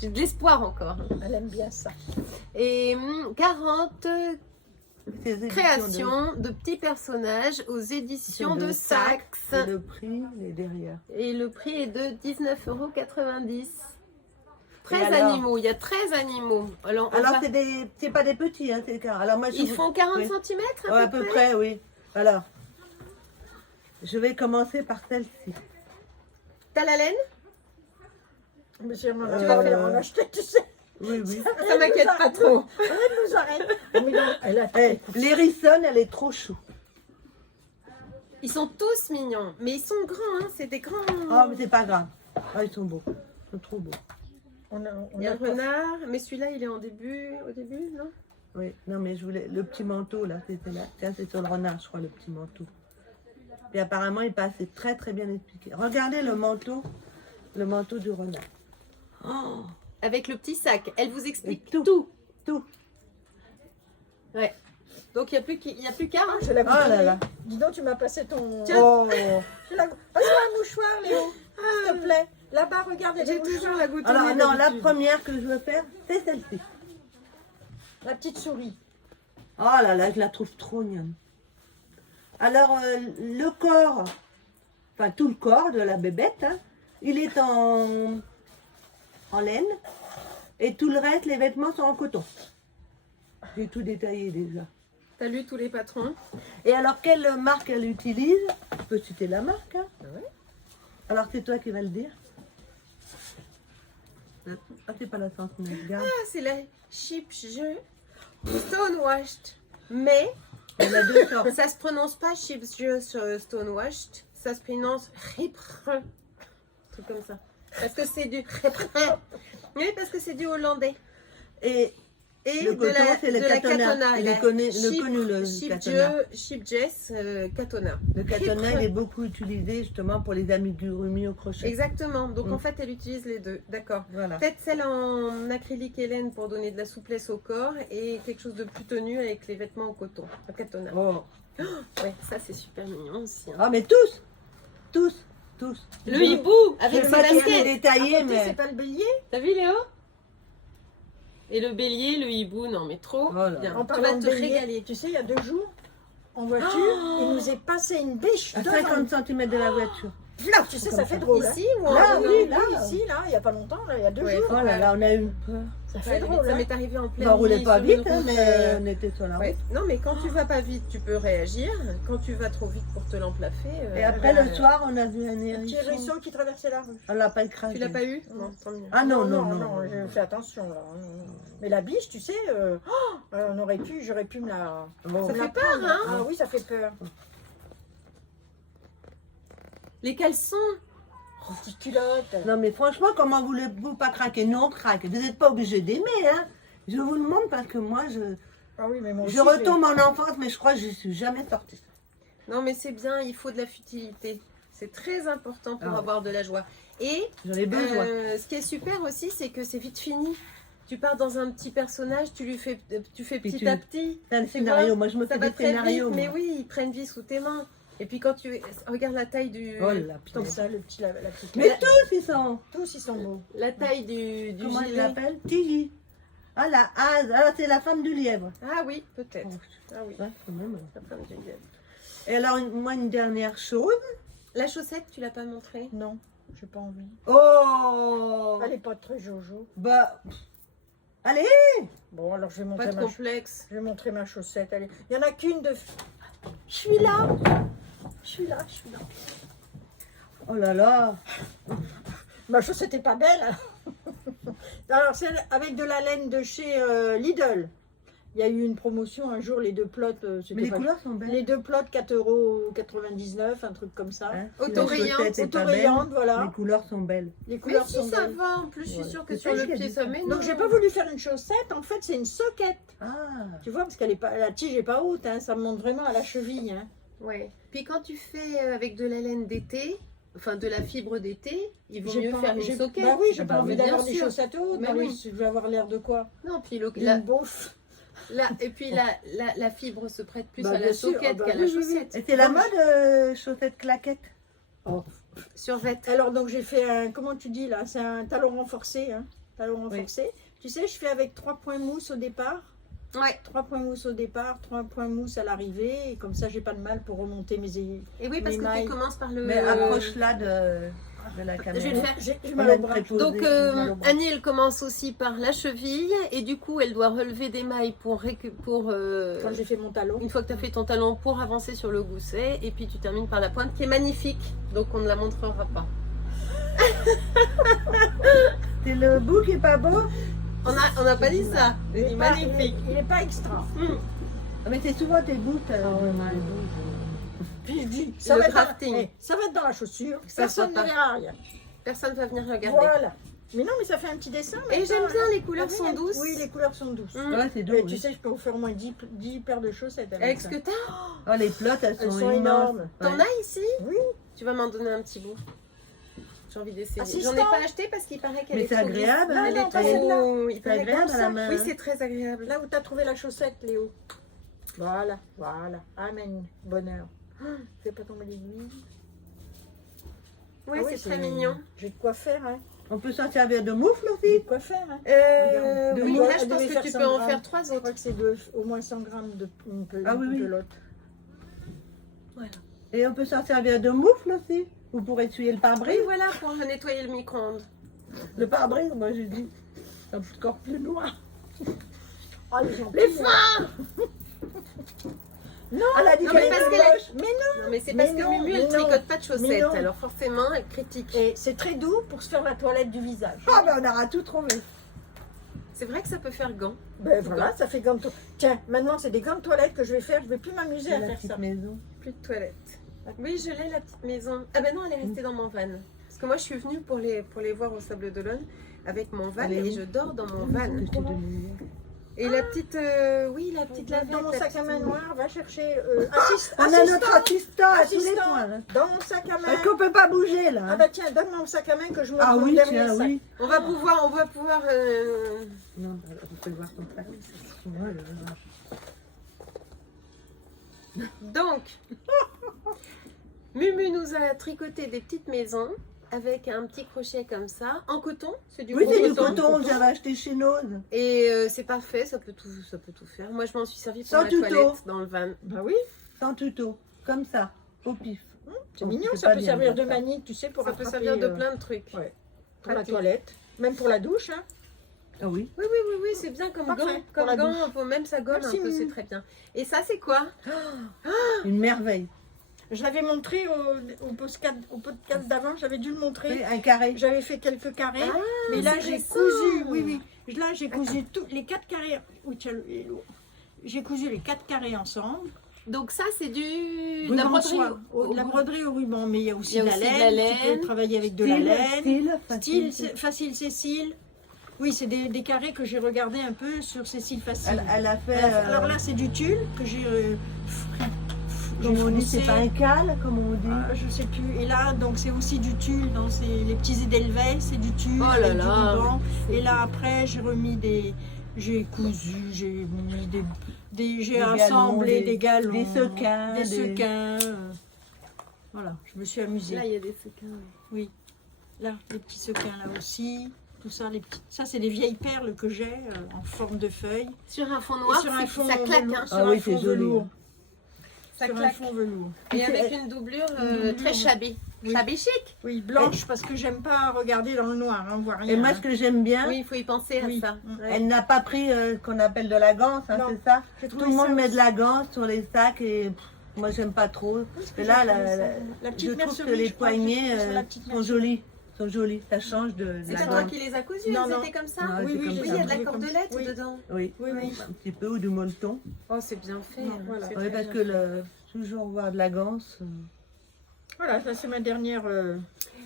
J'ai de l'espoir encore. Elle aime bien ça. Et 40 Ces éditions créations de petits personnages aux éditions de Saxe. Et le prix est derrière. Et le prix est de 19,90 €. 13 alors animaux, il y a 13 animaux. Alors c'est pas des petits, hein, alors moi, ils font 40 oui. cm À peu près, oui. Alors, je vais commencer par celle-ci. T'as la laine? Mais si on en Tu a vas pas, on a acheté, tu sais. Oui, oui. Ça m'inquiète pas trop. Elle nous arrête. Mais non, elle a Eh, l'hérissonne, elle est trop chou. Ils sont tous mignons, mais ils sont grands, hein, c'est des grands. Oh, mais c'est pas grave. Ah, ils sont beaux. Ils sont trop beaux. Il y a le renard, mais celui-là, il est au début, non? Oui, non, mais je voulais. Le petit manteau, là, c'était là. Tiens, c'est sur le renard, je crois, le petit manteau. Puis apparemment, il passait très, très bien expliqué. Regardez le manteau du renard. Oh, Avec le petit sac, elle vous explique Et tout. tout. tout. Ouais. Donc il n'y a plus qu'à. Je la Oh là là. Dis donc, tu m'as passé ton... Tiens. Oh. Passe-moi un mouchoir, Léo, s'il te plaît. Là-bas, regarde, il y a J'ai des toujours mouchoirs. la goutte. Alors, non, la première que je veux faire, c'est celle-ci. La petite souris. Oh là là, je la trouve trop mignonne. Alors, le corps, enfin tout le corps de la bébête, hein, il est en laine. Et tout le reste, les vêtements sont en coton. J'ai tout détaillé déjà. T'as lu tous les patrons? Et alors, quelle marque elle utilise? Je peux citer la marque. Hein. Ouais. Alors, c'est toi qui vas le dire. Ah, c'est pas la sens, mais regarde. Ah, c'est la Chip Stonewashed. Mais Il y en a deux sortes. ça se prononce pas Chip Stonewashed. Ça se prononce Ripre. Un truc comme ça. Parce que c'est du oui, parce que c'est du hollandais. Et Et le de coton, la, c'est le de la Katona. Katona. Il la est connu Chip- le Chip Katona. Chip Jess Katona. Le katana, il est beaucoup utilisé justement pour les amigurumis au crochet. Exactement. Donc Mm. en fait, elle utilise les deux. D'accord. Voilà. Peut-être celle en acrylique et laine pour donner de la souplesse au corps et quelque chose de plus tenu avec les vêtements en coton. En katona. Oh. Ouais, ça c'est super mignon aussi. hein. Ah, mais tous. Le hibou Je avec vais ses pas tous les baskets. détailler, C'est mais... pas le bélier? T'as vu Léo? Et le bélier, le hibou, non mais trop Oh là bien. là. En Tu vas parlant te de bélier, régaler. tu sais, il y a 2 jours, en voiture, il nous est passé une biche À devant. 50 cm de la voiture. Là, tu sais, ça fait drôle. Hein. Ici ou en Là, oui, oui, là. là, ici, là, il n'y a pas longtemps, là, il y a 2 Ouais. jours. Oh là là, on a eu peur. Ça Ça fait drôle. Hein. m'est arrivé en pleine On roulait nuit pas sur vite, une hein, route, mais on était sur la route. ouais. Non mais quand tu vas pas vite, tu peux réagir. Quand tu vas trop vite pour te l'emplaffer, Et après, bah, le soir, on a vu un Un petit hérisson. hérisson qui traversait la rue. On l'a pas écrasé. tu l'as pas eu? Non, tant mieux. Ah non, j'ai fait attention là. Mais la biche, tu sais, j'aurais pu me la. Oh. Ça me la fait peur, prendre. hein? Ah oui, ça fait peur. Les caleçons. Une petite culotte. Non, mais franchement, comment voulez-vous pas craquer? Nous, on craque. Vous n'êtes pas obligé d'aimer, hein. Je vous le montre parce que moi, Ah oui, mais moi je aussi, retombe en enfance, mais je crois que je ne suis jamais sortie. Non mais c'est bien, il faut de la futilité. C'est très important pour Ah ouais. avoir de la joie. Et J'en ai besoin. ce qui est super aussi, c'est que c'est vite fini. Tu pars dans un petit personnage, tu fais Puis petit tu- à petit. C'est un tu scénario. vois, Moi, je me Ça fais va des très vite, scénarios. mais moi. oui, ils prennent vie sous tes mains. Et puis quand tu regarde la taille du Oh la Comme punaise. ça, le petit, la petite. Mais tous, ils sont. Tous, ils sont beaux. la taille du Comment il gilet. l'appelle? Tigi. Ah là, c'est la femme du lièvre. Ah oui, peut-être. Ah oui. Ouais, quand même. La femme du lièvre. Et alors, moi, une dernière chose. La chaussette, tu l'as pas montrée? Non, j'ai pas envie. Oh Elle est pas très jojo. Bah. Allez. Bon, alors je vais Pas montrer, de ma, complexe. je vais montrer ma chaussette. Allez. Il y en a qu'une de. Je suis là. Je suis là. Oh là là. Ma chaussette est pas belle. Alors, c'est avec de la laine de chez Lidl. Il y a eu une promotion un jour, les 2 plots. Mais les couleurs sont belles. Les 2 plots, 4,99 €, un truc comme ça. Hein, Autorayante, la chaussette est pas belle, Autorayante, voilà. Les couleurs sont belles. Les Mais couleurs si sont ça belles. va, en plus je suis Ouais. sûre que C'est sur ça le qu'il a pied dit. ça met. Donc j'ai pas voulu faire une chaussette, en fait c'est une soquette. Ah. Tu vois, parce qu'elle est pas, la tige est pas haute, hein, ça me monte vraiment à la cheville. Hein. Ouais. Puis quand tu fais avec de la laine d'été, enfin de la fibre d'été, il vaut J'ai mieux pas- faire une j'ai- soquette. Bah oui, j'ai Ah pas bah envie oui, d'avoir bien des sûr. chaussettes hautes. Mais Bah oui, oui. je vais avoir l'air de quoi? Non, puis Une beauf. et puis la fibre se prête plus Bah, à la bien sûr. soquette Ah bah qu'à oui, la oui, oui. chaussette. Et c'est la mode chaussettes claquettes. Oh. Survêt. Alors donc j'ai fait un, comment tu dis là, c'est un talon renforcé. Hein, talon Oui. renforcé. Tu sais, je fais avec 3 points mousse au départ. Ouais. 3 points mousse au départ, 3 points mousse à l'arrivée. Et comme ça, j'ai pas de mal pour remonter mes aiguilles. Et oui, parce Les que mailles. tu commences par le. Mais approche-là de la Je caméra. vais le faire. J'ai On mal a au une bras. préposée. Donc mal au bras. Annie, elle commence aussi par la cheville et du coup, elle doit relever des mailles pour Quand j'ai fait mon talon. une fois que tu as fait ton talon pour avancer sur le gousset et puis tu termines par la pointe qui est magnifique. Donc on ne la montrera pas. C'est le bout qui est pas beau. On n'a pas dit ça. Il C'est est pas- magnifique. il est pas extra. Ah, mais c'est souvent tes bouts. Puis je dis, Le va être crafting. ça va être dans la chaussure. Ça Personne se ne voit pas. verra rien. Personne ne va venir regarder. Voilà. Mais non, mais ça fait un petit dessin. Et maintenant, j'aime hein. bien, les couleurs Ah oui, sont douces. Oui, les couleurs sont douces. Mm. C'est doux. Et oui. tu sais, je peux vous faire au moins 10 paires de chaussettes avec, Avec ça. ce que t'as, Oh, les plottes, elles Elles sont, sont immenses. énormes. t'en Ouais. as ici? Oui. Tu vas m'en donner un petit bout. J'ai envie d'essayer. Assistant. J'en ai pas acheté parce qu'il paraît qu'elle Mais est c'est trop agréable, glisse. hein. Elle Non, est non, pas celle-là. trop. Il C'est paraît agréable comme à la ça. main. Oui, c'est très agréable. Là où tu as trouvé la chaussette, Léo. Voilà, voilà. Amen. Bonheur. Fais pas tomber l'aiguille. Ouais, Ah oui, c'est très mignon. J'ai de quoi faire, hein. On peut s'en servir de moufle J'ai aussi. de quoi faire, hein. De Oui, moi, là, je elle pense devait que faire tu 100 peux en grammes. faire 3 Je autres. crois que c'est au moins 100 grammes de une Ah oui, oui. pelote. Voilà. Et on peut s'en servir de moufle aussi. Vous pourrez essuyer le Oui, pare-brise. voilà, pour nettoyer le micro-ondes. Le pare-brise, moi j'ai dit, c'est encore plus noir. Ah, les gens. Les fins. Non, Elle a dit Non, qu'elle mais était parce qu'elle moche. mais non. Non, mais c'est Mais parce que non, Mumu, mais elle non. tricote pas de Mais chaussettes. non. Alors forcément, elle critique. Et c'est très doux pour se faire la toilette du visage. Ah ben on aura tout trouvé. C'est vrai que ça peut faire gant. Ben voilà, ça fait gants de toilette. Tiens, maintenant c'est des gants de toilette que je vais faire. Je vais plus m'amuser à La faire petite ça. maison. Plus de toilette. Oui, je l'ai, la petite maison. Ah ben non, elle est restée dans mon van. Parce que moi, je suis venue pour les voir au Sable d'Olonne avec mon van Elle est et où je dors dans mon van. Que je t'ai donné. Et la petite, oui, la petite lavette. Dans mon la sac à petite- main noir, va chercher On a notre assistant à tous les assistant. points. Là. Dans mon sac à main. Parce qu'on peut pas bouger là. Ah bah tiens, donne mon sac à main que je me Ah mon oui, dernier tiens, sac. oui. On va pouvoir. Non, on peut le voir ton frère. Oh là là. Donc, Mumu nous a tricoté des petites maisons avec un petit crochet comme ça, en coton. C'est du Oui, gros c'est du coton, j'avais acheté chez Nose. Et c'est parfait, ça peut tout faire. Moi, je m'en suis servi pour Sans la tuto. toilette dans le van. Bah oui, Sans tuto, comme ça, au pif. c'est Bon, mignon, c'est ça pas peut bien, servir de ça. manille, tu sais, pour Ça peut attraper, servir de plein de trucs. ouais, pour la Pratique. toilette, même pour la douche, hein. Ah oui. Oui, c'est bien comme Parfait, gant. pour Comme la gant, douche. on peut même ça gomme Merci, un peu, c'est Mumu. très bien. Et ça, c'est quoi? Une merveille. Je l'avais montré au podcast d'avant, j'avais dû le Oui, montrer. un carré. J'avais fait quelques carrés, Ah, mais là c'est j'ai récent. cousu, oui. Là j'ai cousu tous les 4 carrés. Oui, tiens, il est lourd. J'ai cousu les 4 carrés ensemble. Donc ça, c'est du... de Ruban la de broderie. soie. De la broderie au ruban, mais il y a aussi, Il y a de, la aussi de laine. la Tu laine. peux travailler avec de la laine. Style, Style, facile. facile Cécile. Oui, c'est des carrés que j'ai regardé un peu sur Cécile Facile. Elle a fait. Alors là, c'est du tulle que j'ai comme on dit, foncé. c'est pas un cal, comme on dit. Je sais plus. Et là, donc c'est aussi du tulle dans les petits édelweiss, c'est du tulle, Oh là avec du là. ruban. Et là après, j'ai remis j'ai cousu, j'ai mis j'ai galons, assemblé des galons, des sequins, des sequins. Voilà, je me suis amusée. Là, il y a des sequins. Oui, là, les petits sequins là aussi. Tout ça, ça c'est des vieilles perles que j'ai en forme de feuilles. Sur un fond noir, Et sur un fond ça claque. velours. Hein. Sur Ah un oui, fond c'est joli. velours. Ça Sur un claque. fond velours. Et avec une doublure très shabby. Oui. Shabby chic. Oui, blanche parce que j'aime pas regarder dans le noir, hein, on voit rien. Et moi, hein. ce que j'aime bien, Oui, il faut y penser Oui. à ça. Ouais. elle n'a pas pris ce qu'on appelle de la ganse, hein, Non. c'est ça. J'ai Tout trouvé le monde ça met aussi. de la ganse sur les sacs et moi, j'aime pas trop. Parce que Et là, j'ai trouvé ça. La petite je trouve que mercerie, les je crois que poignets j'ai sur la petite sont mercerie. jolis. Sont jolis. Ça change de C'est la pas toi ganse. qui les as cousus, Non, elles non. étaient comme ça. Non, Oui, c'est oui, comme j'ai Oui, ça. il y a de la trouvé cordelette comme ça. dedans. Oui, Oui, oui. un petit peu ou du molleton. Oh, c'est bien fait. Non, voilà. C'est Oui, très parce bien que fait. toujours voir de la ganse. Voilà, ça c'est ma dernière.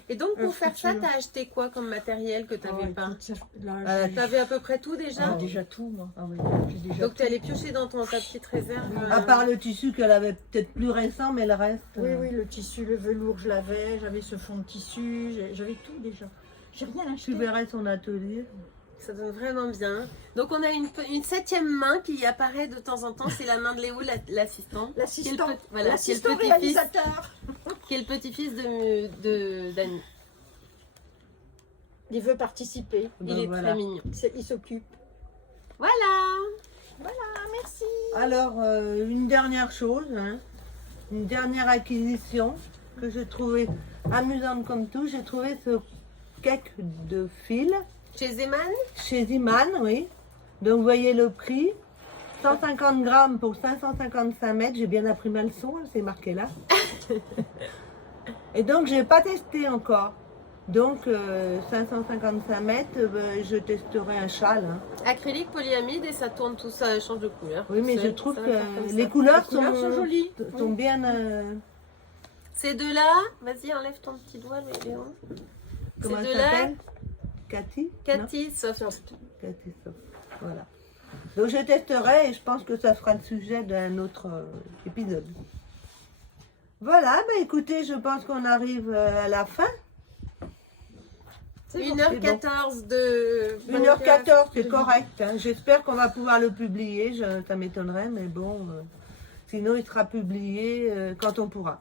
Et donc, pour faire ça, futur. t'as acheté quoi comme matériel que t'avais Oh, pas? écoute, là, Ah, j'ai- T'avais à peu près tout déjà? j'ai déjà tout, moi. Ah oui. J'ai déjà Donc, t'es allé piocher dans ta petite réserve. À part le tissu qu'elle avait peut-être plus récent, mais le reste. Oui, oui, le tissu, le velours, je l'avais. J'avais ce fond de tissu. J'avais tout déjà. J'ai rien acheté. Tu verrais son atelier. Ça donne vraiment bien. Donc, on a une 7e main qui apparaît de temps en temps. C'est la main de Léo, l'assistant. L'assistant, Qui est le voilà, l'assistant qui est le petit-fils. réalisateur. Qui est le petit-fils d'Annie. Il veut participer. Ben Il est voilà. très mignon. Il s'occupe. Voilà. Ah, merci. Alors, une dernière chose, hein, une dernière acquisition que j'ai trouvée amusante comme tout. J'ai trouvé ce cake de fil Chez Zeman, chez Iman, oui. Donc, vous voyez le prix. 150 grammes pour 555 mètres. J'ai bien appris ma leçon, hein, c'est marqué là. Et donc, je n'ai pas testé encore. Donc, 555 mètres, je testerai un châle. Hein. acrylique, polyamide et ça tourne tout ça, change de couleur. Oui, mais Ça- je trouve ça va faire comme que ça. les couleurs, Les couleurs sont jolies. sont Oui. bien. Ces deux-là, vas-y, enlève ton petit doigt, Léon. Comment Ces elle deux-là, s'appelle Cathy. Non Cathy Soft. Cathy Soft. Voilà. Donc je testerai et je pense que ça sera le sujet d'un autre épisode. Voilà, bah écoutez, je pense qu'on arrive à la fin. C'est bon. 1h14 de... 1h14, c'est correct. Hein. J'espère qu'on va pouvoir le publier. Ça m'étonnerait, mais bon. Sinon, il sera publié quand on pourra.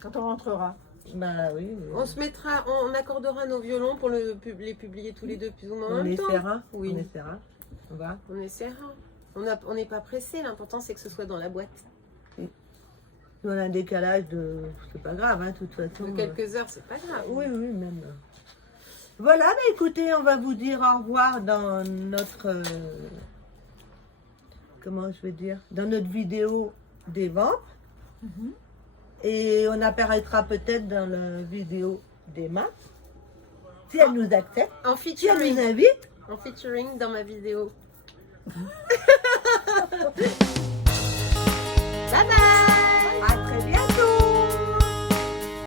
Quand on rentrera. Bah oui. On se mettra, on accordera nos violons pour les publier tous les deux plus ou moins en On même temps. essaiera. Oui. On essaiera. On va. On essaiera. On n'est pas pressé, l'important c'est que ce soit dans la boîte. Si on a un décalage de... C'est pas grave, hein, de toute façon. De quelques heures, c'est pas grave. Oui, oui, même. Voilà, bah écoutez, on va vous dire au revoir dans notre... comment je vais dire? Dans notre vidéo des ventes. Mhm. Et on apparaîtra peut-être dans la vidéo d'Emma. Si elle nous accepte. En Si elle featuring, nous invite. en featuring dans ma vidéo. Bye bye.